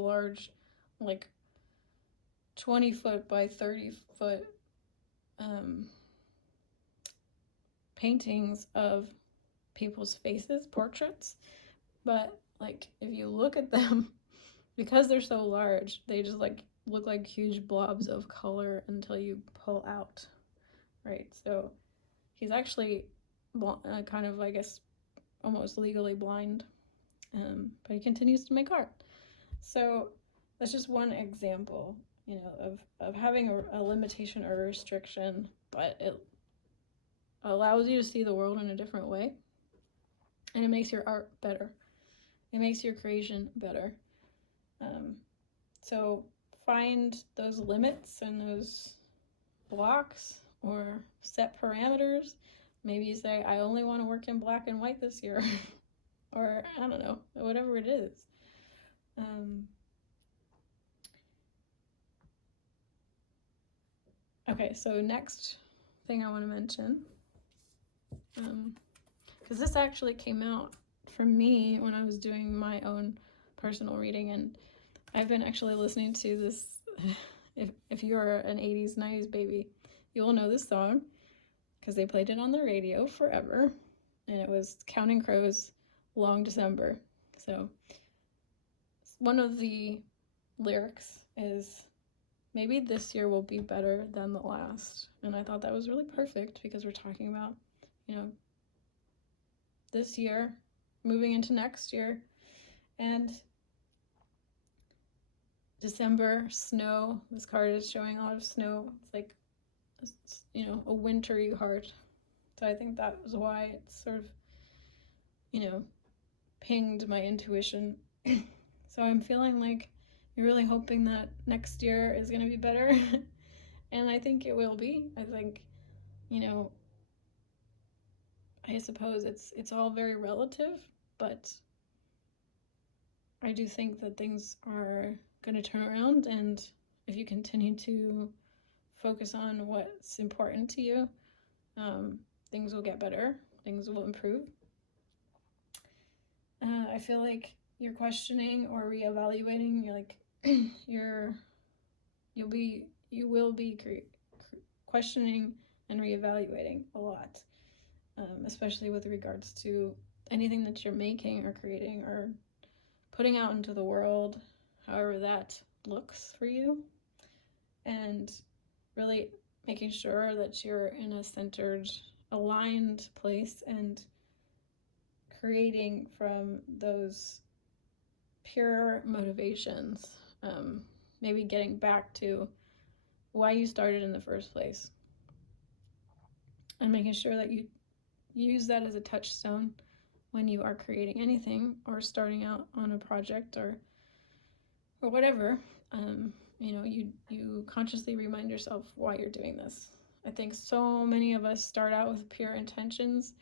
like 20-foot by 30-foot paintings of people's faces, portraits. But like if you look at them, because they're so large, they just like look like huge blobs of color until you pull out, right? So he's actually kind of, I guess, almost legally blind, but he continues to make art. So that's just one example, you know, of having a limitation or a restriction, but it allows you to see the world in a different way, and it makes your art better. It makes your creation better. So find those limits and those blocks or set parameters. Maybe you say, I only want to work in black and white this year, or I don't know, whatever it is. Okay, so next thing I want to mention, because this actually came out for me when I was doing my own personal reading, and I've been actually listening to this. If you're an 80s, 90s baby, you will know this song because they played it on the radio forever, and it was Counting Crows' Long December. So one of the lyrics is, maybe this year will be better than the last. And I thought that was really perfect because we're talking about, you know, this year, moving into next year, and December, snow. This card is showing a lot of snow. It's like, you know, a wintry heart. So I think that was why it sort of, you know, pinged my intuition. So I'm feeling like you're really hoping that next year is going to be better. And I think it will be. I think, you know, I suppose it's all very relative, but I do think that things are going to turn around, and if you continue to focus on what's important to you, things will get better, things will improve. I feel like you're questioning or reevaluating. You're like you will be questioning and reevaluating a lot, especially with regards to anything that you're making or creating or putting out into the world, however that looks for you, and really making sure that you're in a centered, aligned place and creating from those pure motivations. Maybe getting back to why you started in the first place, and making sure that you use that as a touchstone when you are creating anything or starting out on a project or whatever. You consciously remind yourself why you're doing this. I think so many of us start out with pure intentions.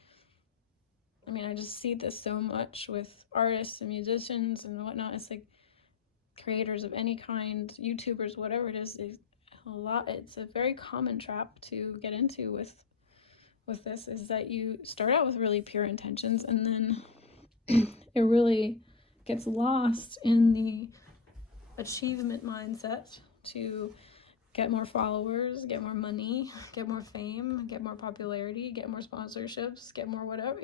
I mean, I just see this so much with artists and musicians and whatnot. It's like creators of any kind, YouTubers, whatever it is, it's a very common trap to get into with this, is that you start out with really pure intentions, and then it really gets lost in the achievement mindset to get more followers, get more money, get more fame, get more popularity, get more sponsorships, get more whatever,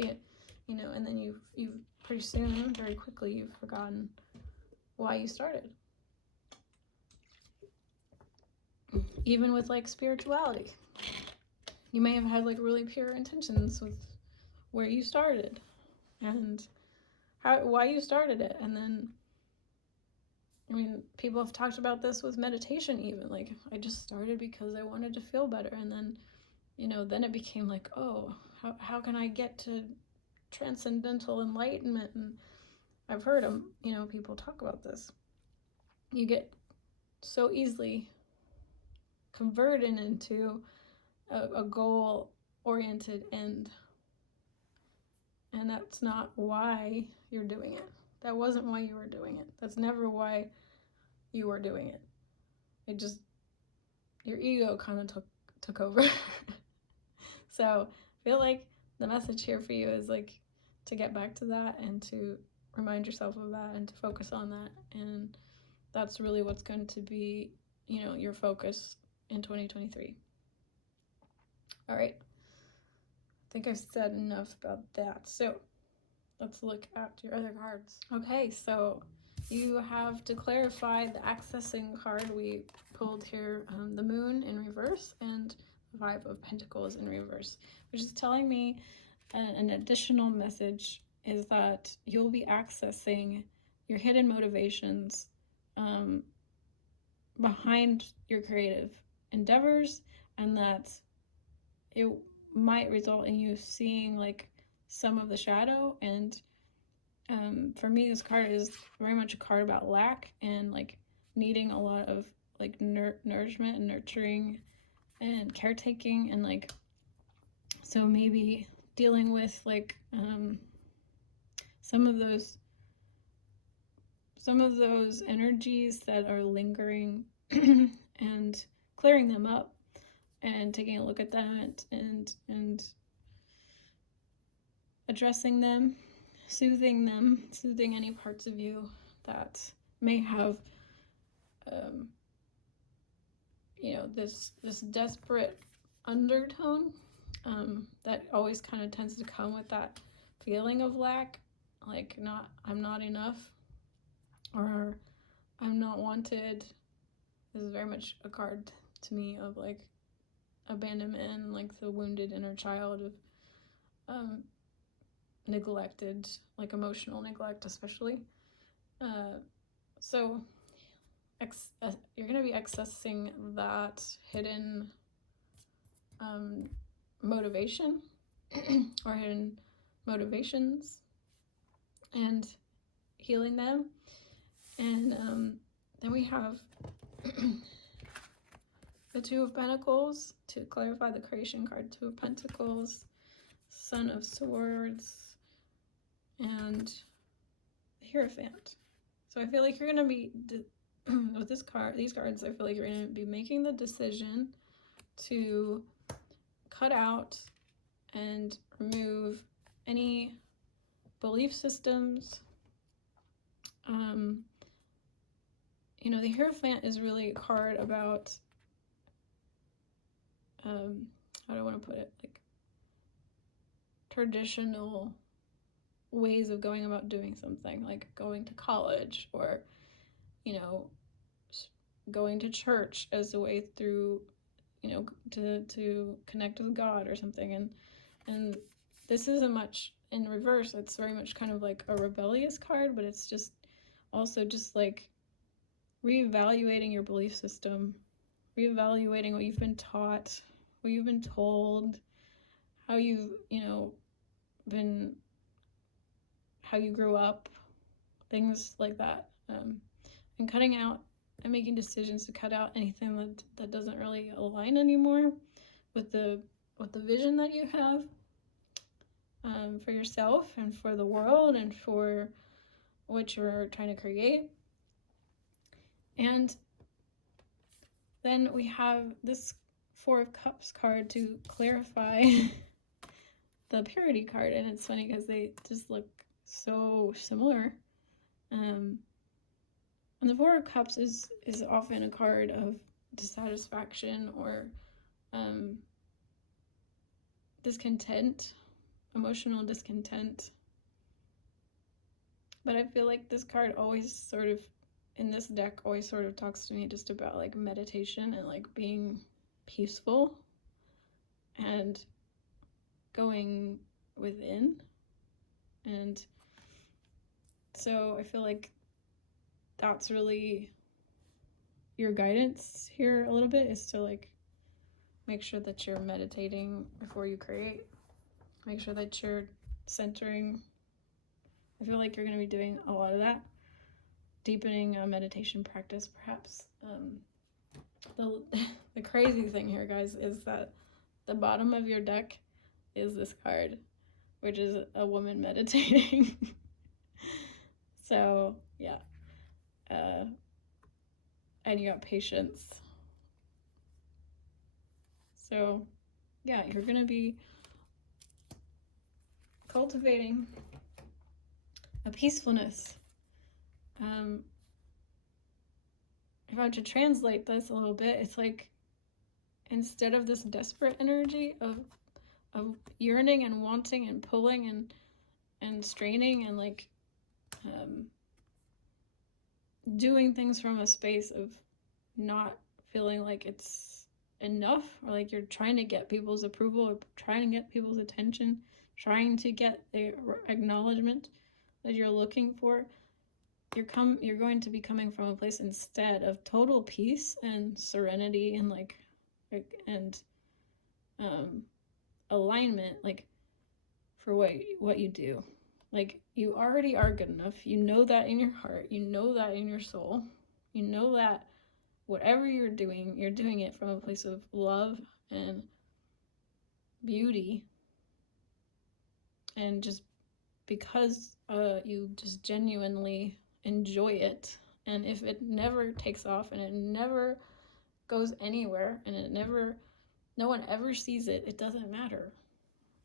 and then you've pretty soon, very quickly, you've forgotten why you started. Even with like spirituality, you may have had like really pure intentions with where you started and why you started it. And then, I mean, people have talked about this with meditation even. Like, I just started because I wanted to feel better. And then, then it became like, oh, how can I get to transcendental enlightenment? And I've heard people talk about this. You get so easily converted into a goal-oriented end. And that's not why you're doing it. That wasn't why you were doing it. That's never why you were doing it. It just, your ego kind of took over. So I feel like the message here for you is like to get back to that and to remind yourself of that and to focus on that. And that's really what's going to be, your focus in 2023. All right. I think I've said enough about that. So let's look at your other cards. Okay, so you have to clarify the accessing card we pulled here, the Moon in reverse and the Five of Pentacles in reverse, which is telling me an additional message is that you'll be accessing your hidden motivations behind your creative endeavors, and that it might result in you seeing like some of the shadow. And for me, this card is very much a card about lack and like needing a lot of like nourishment and nurturing and caretaking, and like, so maybe dealing with like some of those energies that are lingering and clearing them up and taking a look at them and addressing them, soothing any parts of you that may have this desperate undertone that always kind of tends to come with that feeling of lack, like I'm not enough, or I'm not wanted. This is very much a card to me of like abandonment and like the wounded inner child of neglected, like emotional neglect especially. So you're going to be accessing that hidden motivation or hidden motivations and healing them. And then we have the Two of Pentacles, to clarify the creation card, Two of Pentacles, Son of Swords, and the Hierophant. So I feel like you're going to be, with these cards, I feel like you're going to be making the decision to cut out and remove any belief systems. You know, the Hierophant is really a card about, how do I want to put it, like traditional ways of going about doing something, like going to college, or, you know, going to church as a way through, you know, to connect with God or something. And this isn't much in reverse. It's very much kind of like a rebellious card, but it's just also just like reevaluating your belief system, reevaluating what you've been taught, what you've been told, how you've, you know, been, how you grew up, things like that, and cutting out and making decisions to cut out anything that doesn't really align anymore with the vision that you have, for yourself and for the world and for what you're trying to create. And then we have this Four of Cups card to clarify the Purity card, and it's funny because they just look so similar. And the Four of Cups is often a card of dissatisfaction or discontent, emotional discontent. But I feel like this card always sort of, in this deck, always sort of talks to me just about like meditation and like being peaceful and going within. And so I feel like that's really your guidance here a little bit, is to like make sure that you're meditating before you create, make sure that you're centering. I feel like you're going to be doing a lot of that, deepening a meditation practice perhaps. The crazy thing here, guys, is that the bottom of your deck is this card, which is a woman meditating. So yeah, and you got patience. So yeah, you're gonna be cultivating a peacefulness. If I were to translate this a little bit, it's like, instead of this desperate energy of yearning and wanting and pulling and straining and like doing things from a space of not feeling like it's enough, or like you're trying to get people's approval or trying to get people's attention, trying to get the acknowledgement that you're looking for, you're going to be coming from a place instead of total peace and serenity and and alignment, like for what you do. Like, you already are good enough. You know that in your heart. You know that in your soul. You know that whatever you're doing it from a place of love and beauty, and just because you just genuinely enjoy it. And if it never takes off and it never goes anywhere and no one ever sees it, it doesn't matter,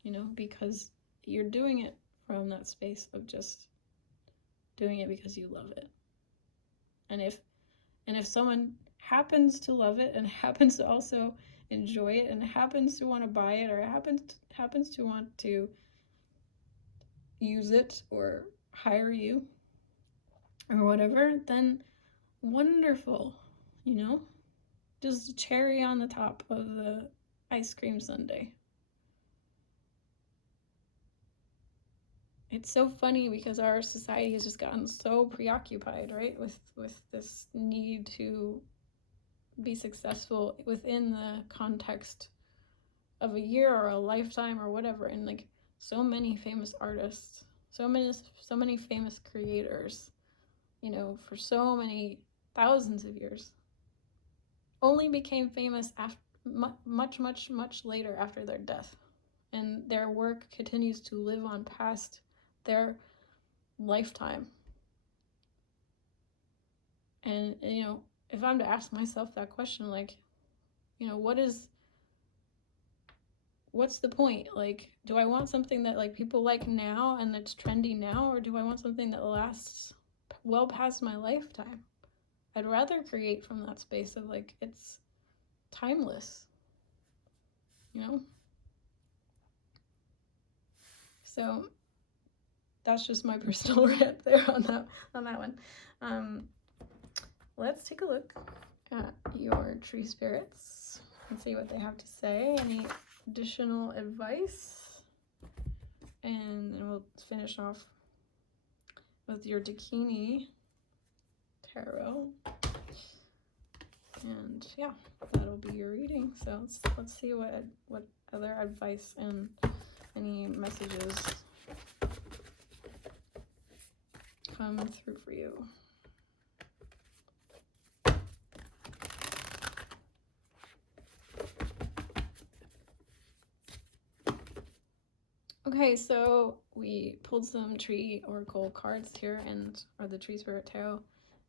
you know, because you're doing it from that space of just doing it because you love it. And if someone happens to love it and happens to also enjoy it and happens to want to buy it, or happens to want to use it or hire you or whatever, then wonderful, you know, just cherry on the top of the ice cream sundae. It's so funny because our society has just gotten so preoccupied, right, with this need to be successful within the context of a year or a lifetime or whatever. And like, so many famous artists, so many famous creators, you know, for so many thousands of years, only became famous after much later after their death, and their work continues to live on past their lifetime. And you know, if I'm to ask myself that question, like, you know, what's the point? Like, do I want something that like people like now and it's trendy now, or do I want something that lasts well past my lifetime? I'd rather create from that space of like, it's timeless, you know? So that's just my personal rant there on that one. Let's take a look at your tree spirits and see what they have to say. Any additional advice? And then we'll finish off with your Dakini tarot. And yeah, that'll be your reading. So let's see what other advice and any messages come through for you. Okay, so we pulled some tree oracle cards here, or the tree spirit tarot,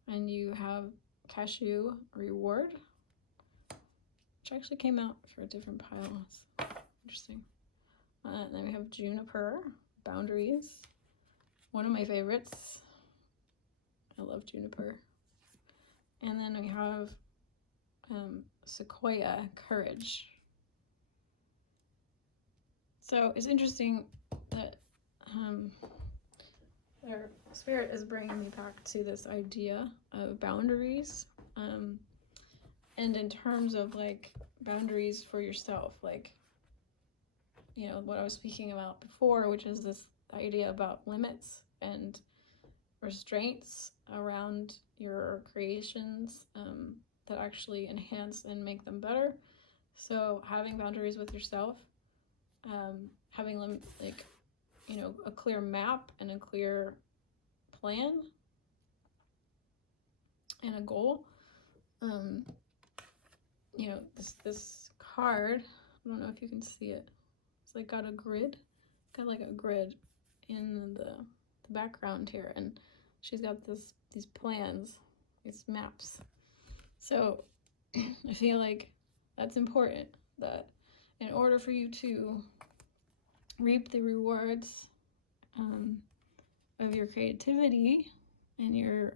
and you have cashew reward, which actually came out for a different pile. It's interesting. And then we have juniper, boundaries, one of my favorites. I love juniper. And then we have sequoia, courage. So it's interesting that their spirit is bringing me back to this idea of boundaries, and in terms of like boundaries for yourself, like, you know, what I was speaking about before, which is this idea about limits and restraints around your creations that actually enhance and make them better. So having boundaries with yourself, having them, like, you know, a clear map and a clear plan and a goal. You know, this card, I don't know if you can see it. It's like got like a grid in the background here, and she's got these plans, these maps. So I feel like that's important, that in order for you to reap the rewards of your creativity and your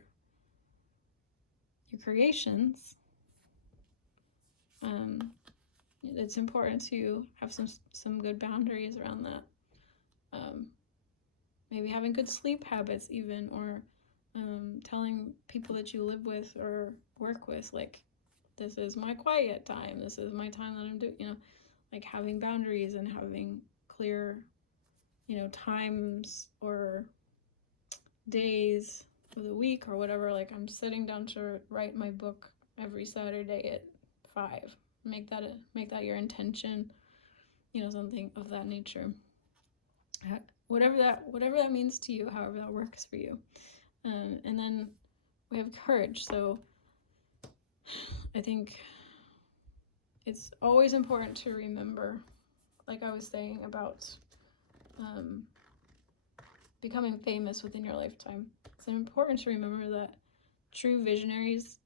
creations, it's important to have some good boundaries around that. Maybe having good sleep habits even, or telling people that you live with or work with, like, this is my quiet time, this is my time that I'm doing, you know, like having boundaries and having clear, you know, times or days of the week or whatever. Like, I'm sitting down to write my book every Saturday at 5. Make that your intention, you know, something of that nature. Whatever that means to you, however that works for you. And then we have courage. So I think it's always important to remember, like I was saying about becoming famous within your lifetime. It's important to remember that true visionaries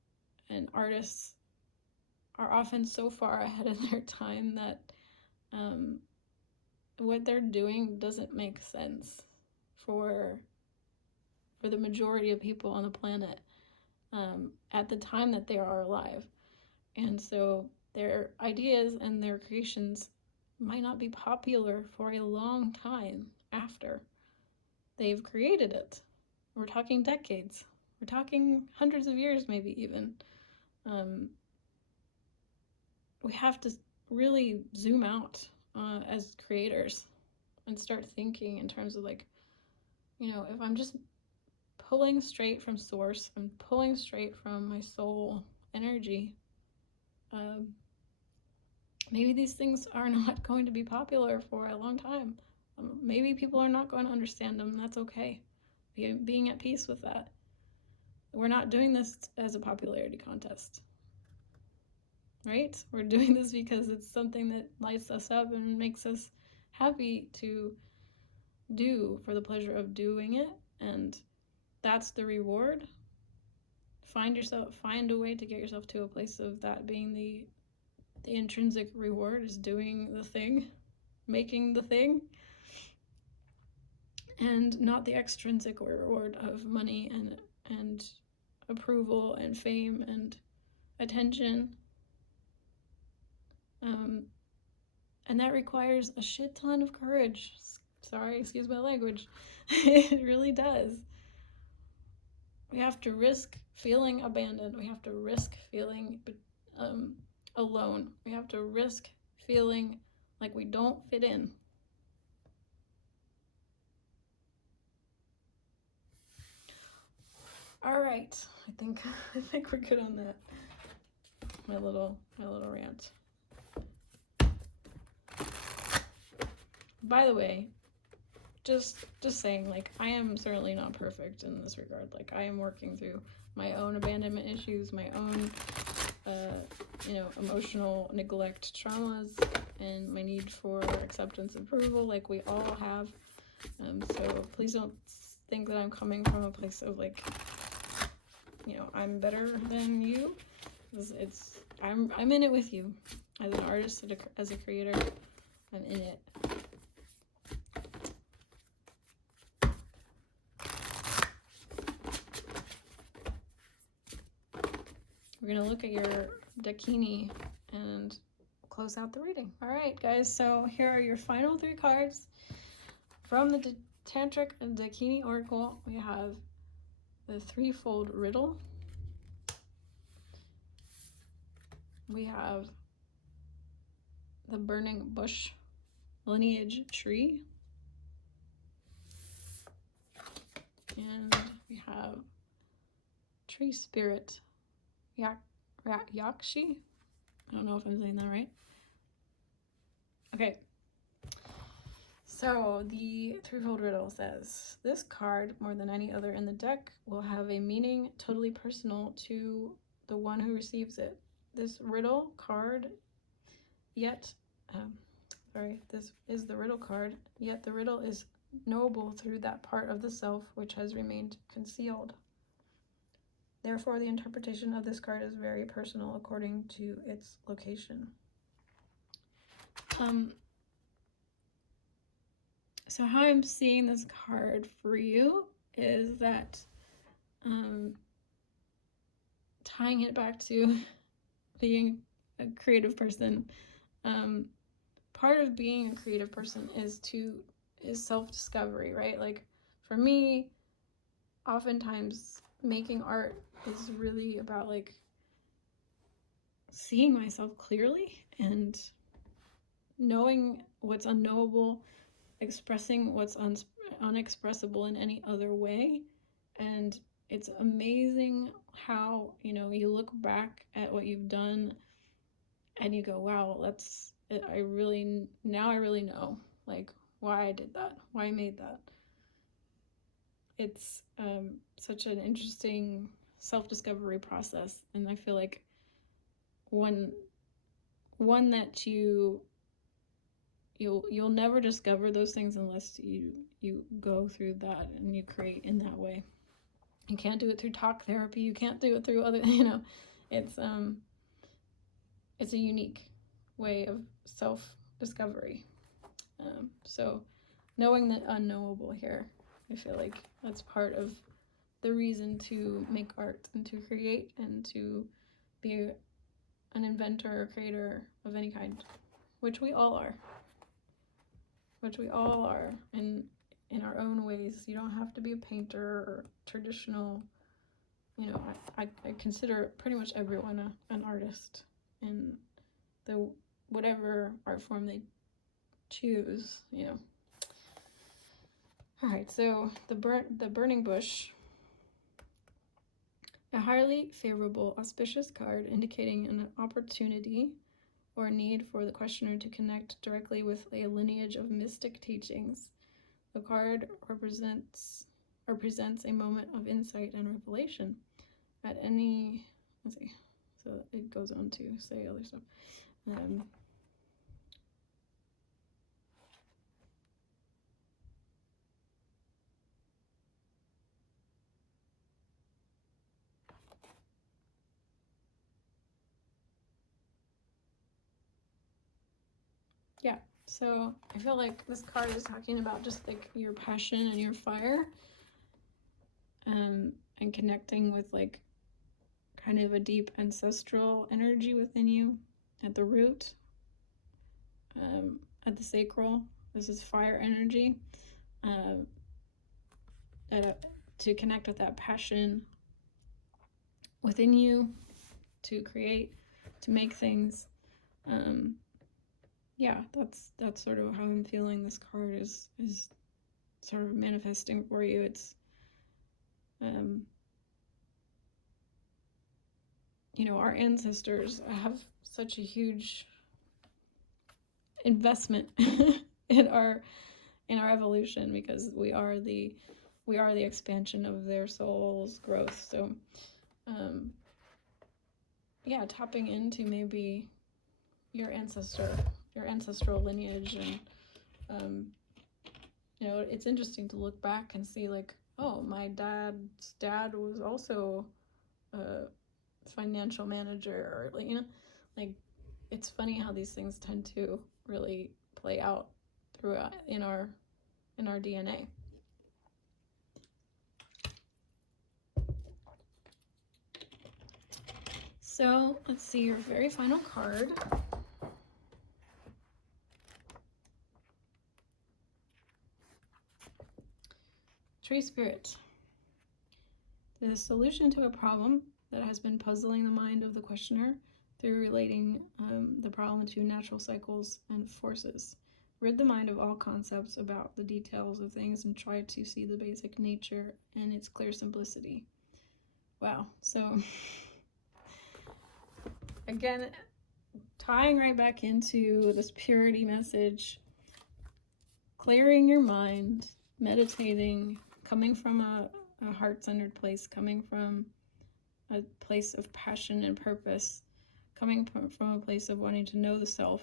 and artists are often so far ahead of their time that what they're doing doesn't make sense for the majority of people on the planet at the time that they are alive. And so their ideas and their creations might not be popular for a long time after they've created it. We're talking decades. We're talking hundreds of years, maybe even. We have to really zoom out as creators and start thinking in terms of, like, you know, if I'm just pulling straight from source, I'm pulling straight from my soul energy, maybe these things are not going to be popular for a long time. Maybe people are not going to understand them. That's okay. Being at peace with that. We're not doing this as a popularity contest. right? We're doing this because it's something that lights us up and makes us happy to do for the pleasure of doing it, and that's the reward. Find a way to get yourself to a place of that being the intrinsic reward, is doing the thing, making the thing, and not the extrinsic reward of money and approval and fame and attention. And that requires a shit ton of courage. Sorry, excuse my language. It really does. We have to risk feeling abandoned. We have to risk feeling alone. We have to risk feeling like we don't fit in. All right, I think we're good on that. My little rant. By the way, just saying, like, I am certainly not perfect in this regard. Like, I am working through my own abandonment issues, my own emotional neglect traumas, and my need for acceptance and approval, like we all have. So please don't think that I'm coming from a place of like, I'm better than you. I'm in it with you as an artist, as a creator. I'm in it. We're gonna look at your dakini and close out the reading. All right, guys, so here are your final 3 cards from the Tantric and Dakini Oracle. We have the threefold riddle. We have the burning bush lineage tree. And we have tree spirit Yakshi. I don't know if I'm saying that right. Okay. So the threefold riddle says, this card, more than any other in the deck, will have a meaning totally personal to the one who receives it. This riddle card, this is the riddle card, yet the riddle is knowable through that part of the self which has remained concealed. Therefore, the interpretation of this card is very personal according to its location. So how I'm seeing this card for you is that tying it back to being a creative person, part of being a creative person is self-discovery, right? Like for me, oftentimes making art is really about like seeing myself clearly and knowing what's unknowable, expressing what's unexpressible in any other way. And it's amazing how, you look back at what you've done and you go, wow, that's it. I really know like why I did that, why I made that. It's such an interesting self-discovery process, and I feel like one that you'll never discover those things unless you go through that and you create in that way. You can't do it through talk therapy, you can't do it through other, it's a unique way of self-discovery. So knowing the unknowable here, I feel like that's part of the reason to make art and to create and to be an inventor or creator of any kind, which we all are in our own ways. You don't have to be a painter or traditional, I consider pretty much everyone an artist in the whatever art form they choose, All right, so the burning bush, a highly favorable, auspicious card indicating an opportunity or need for the questioner to connect directly with a lineage of mystic teachings. The card presents a moment of insight and revelation. At any So it goes on to say other stuff. Yeah, so I feel like this card is talking about just like your passion and your fire, and connecting with like kind of a deep ancestral energy within you at the root, at the sacral. This is fire energy. To connect with that passion within you, to create, to make things. Yeah, that's sort of how I'm feeling this card is sort of manifesting for you. It's you know, our ancestors have such a huge investment in our evolution, because we are the expansion of their soul's growth. So yeah, tapping into maybe your ancestral lineage. And you know, it's interesting to look back and see like, oh, my dad's dad was also a financial manager, or like, you know, like, it's funny how these things tend to really play out throughout in our DNA. So let's see your very final card. Tree Spirit. The solution to a problem that has been puzzling the mind of the questioner through relating the problem to natural cycles and forces. Rid the mind of all concepts about the details of things and try to see the basic nature and its clear simplicity. Wow. So again, tying right back into this purity message, clearing your mind, meditating, coming from a heart-centered place, coming from a place of passion and purpose, coming from a place of wanting to know the self.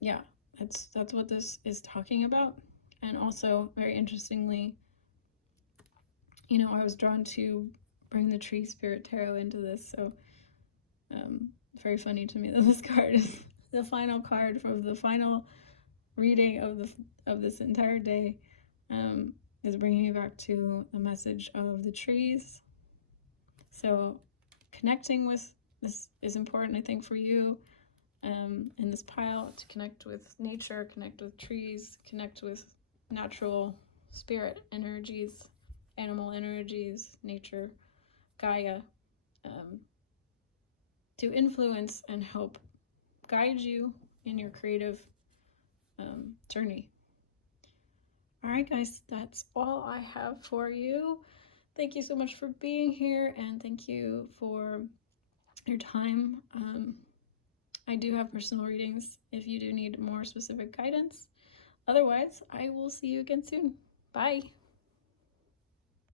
Yeah, that's what this is talking about. And also, very interestingly, you know, I was drawn to bring the Tree Spirit Tarot into this, so very funny to me that this card is the final card from the final reading of this entire day. Is bringing me back to the message of the trees. So connecting with this is important, I think, for you in this pile, to connect with nature, connect with trees, connect with natural spirit energies, animal energies, nature, Gaia, to influence and help guide you in your creative journey. All right, guys, that's all I have for you. Thank you so much for being here, and thank you for your time. I do have personal readings if you do need more specific guidance. Otherwise, I will see you again soon. Bye.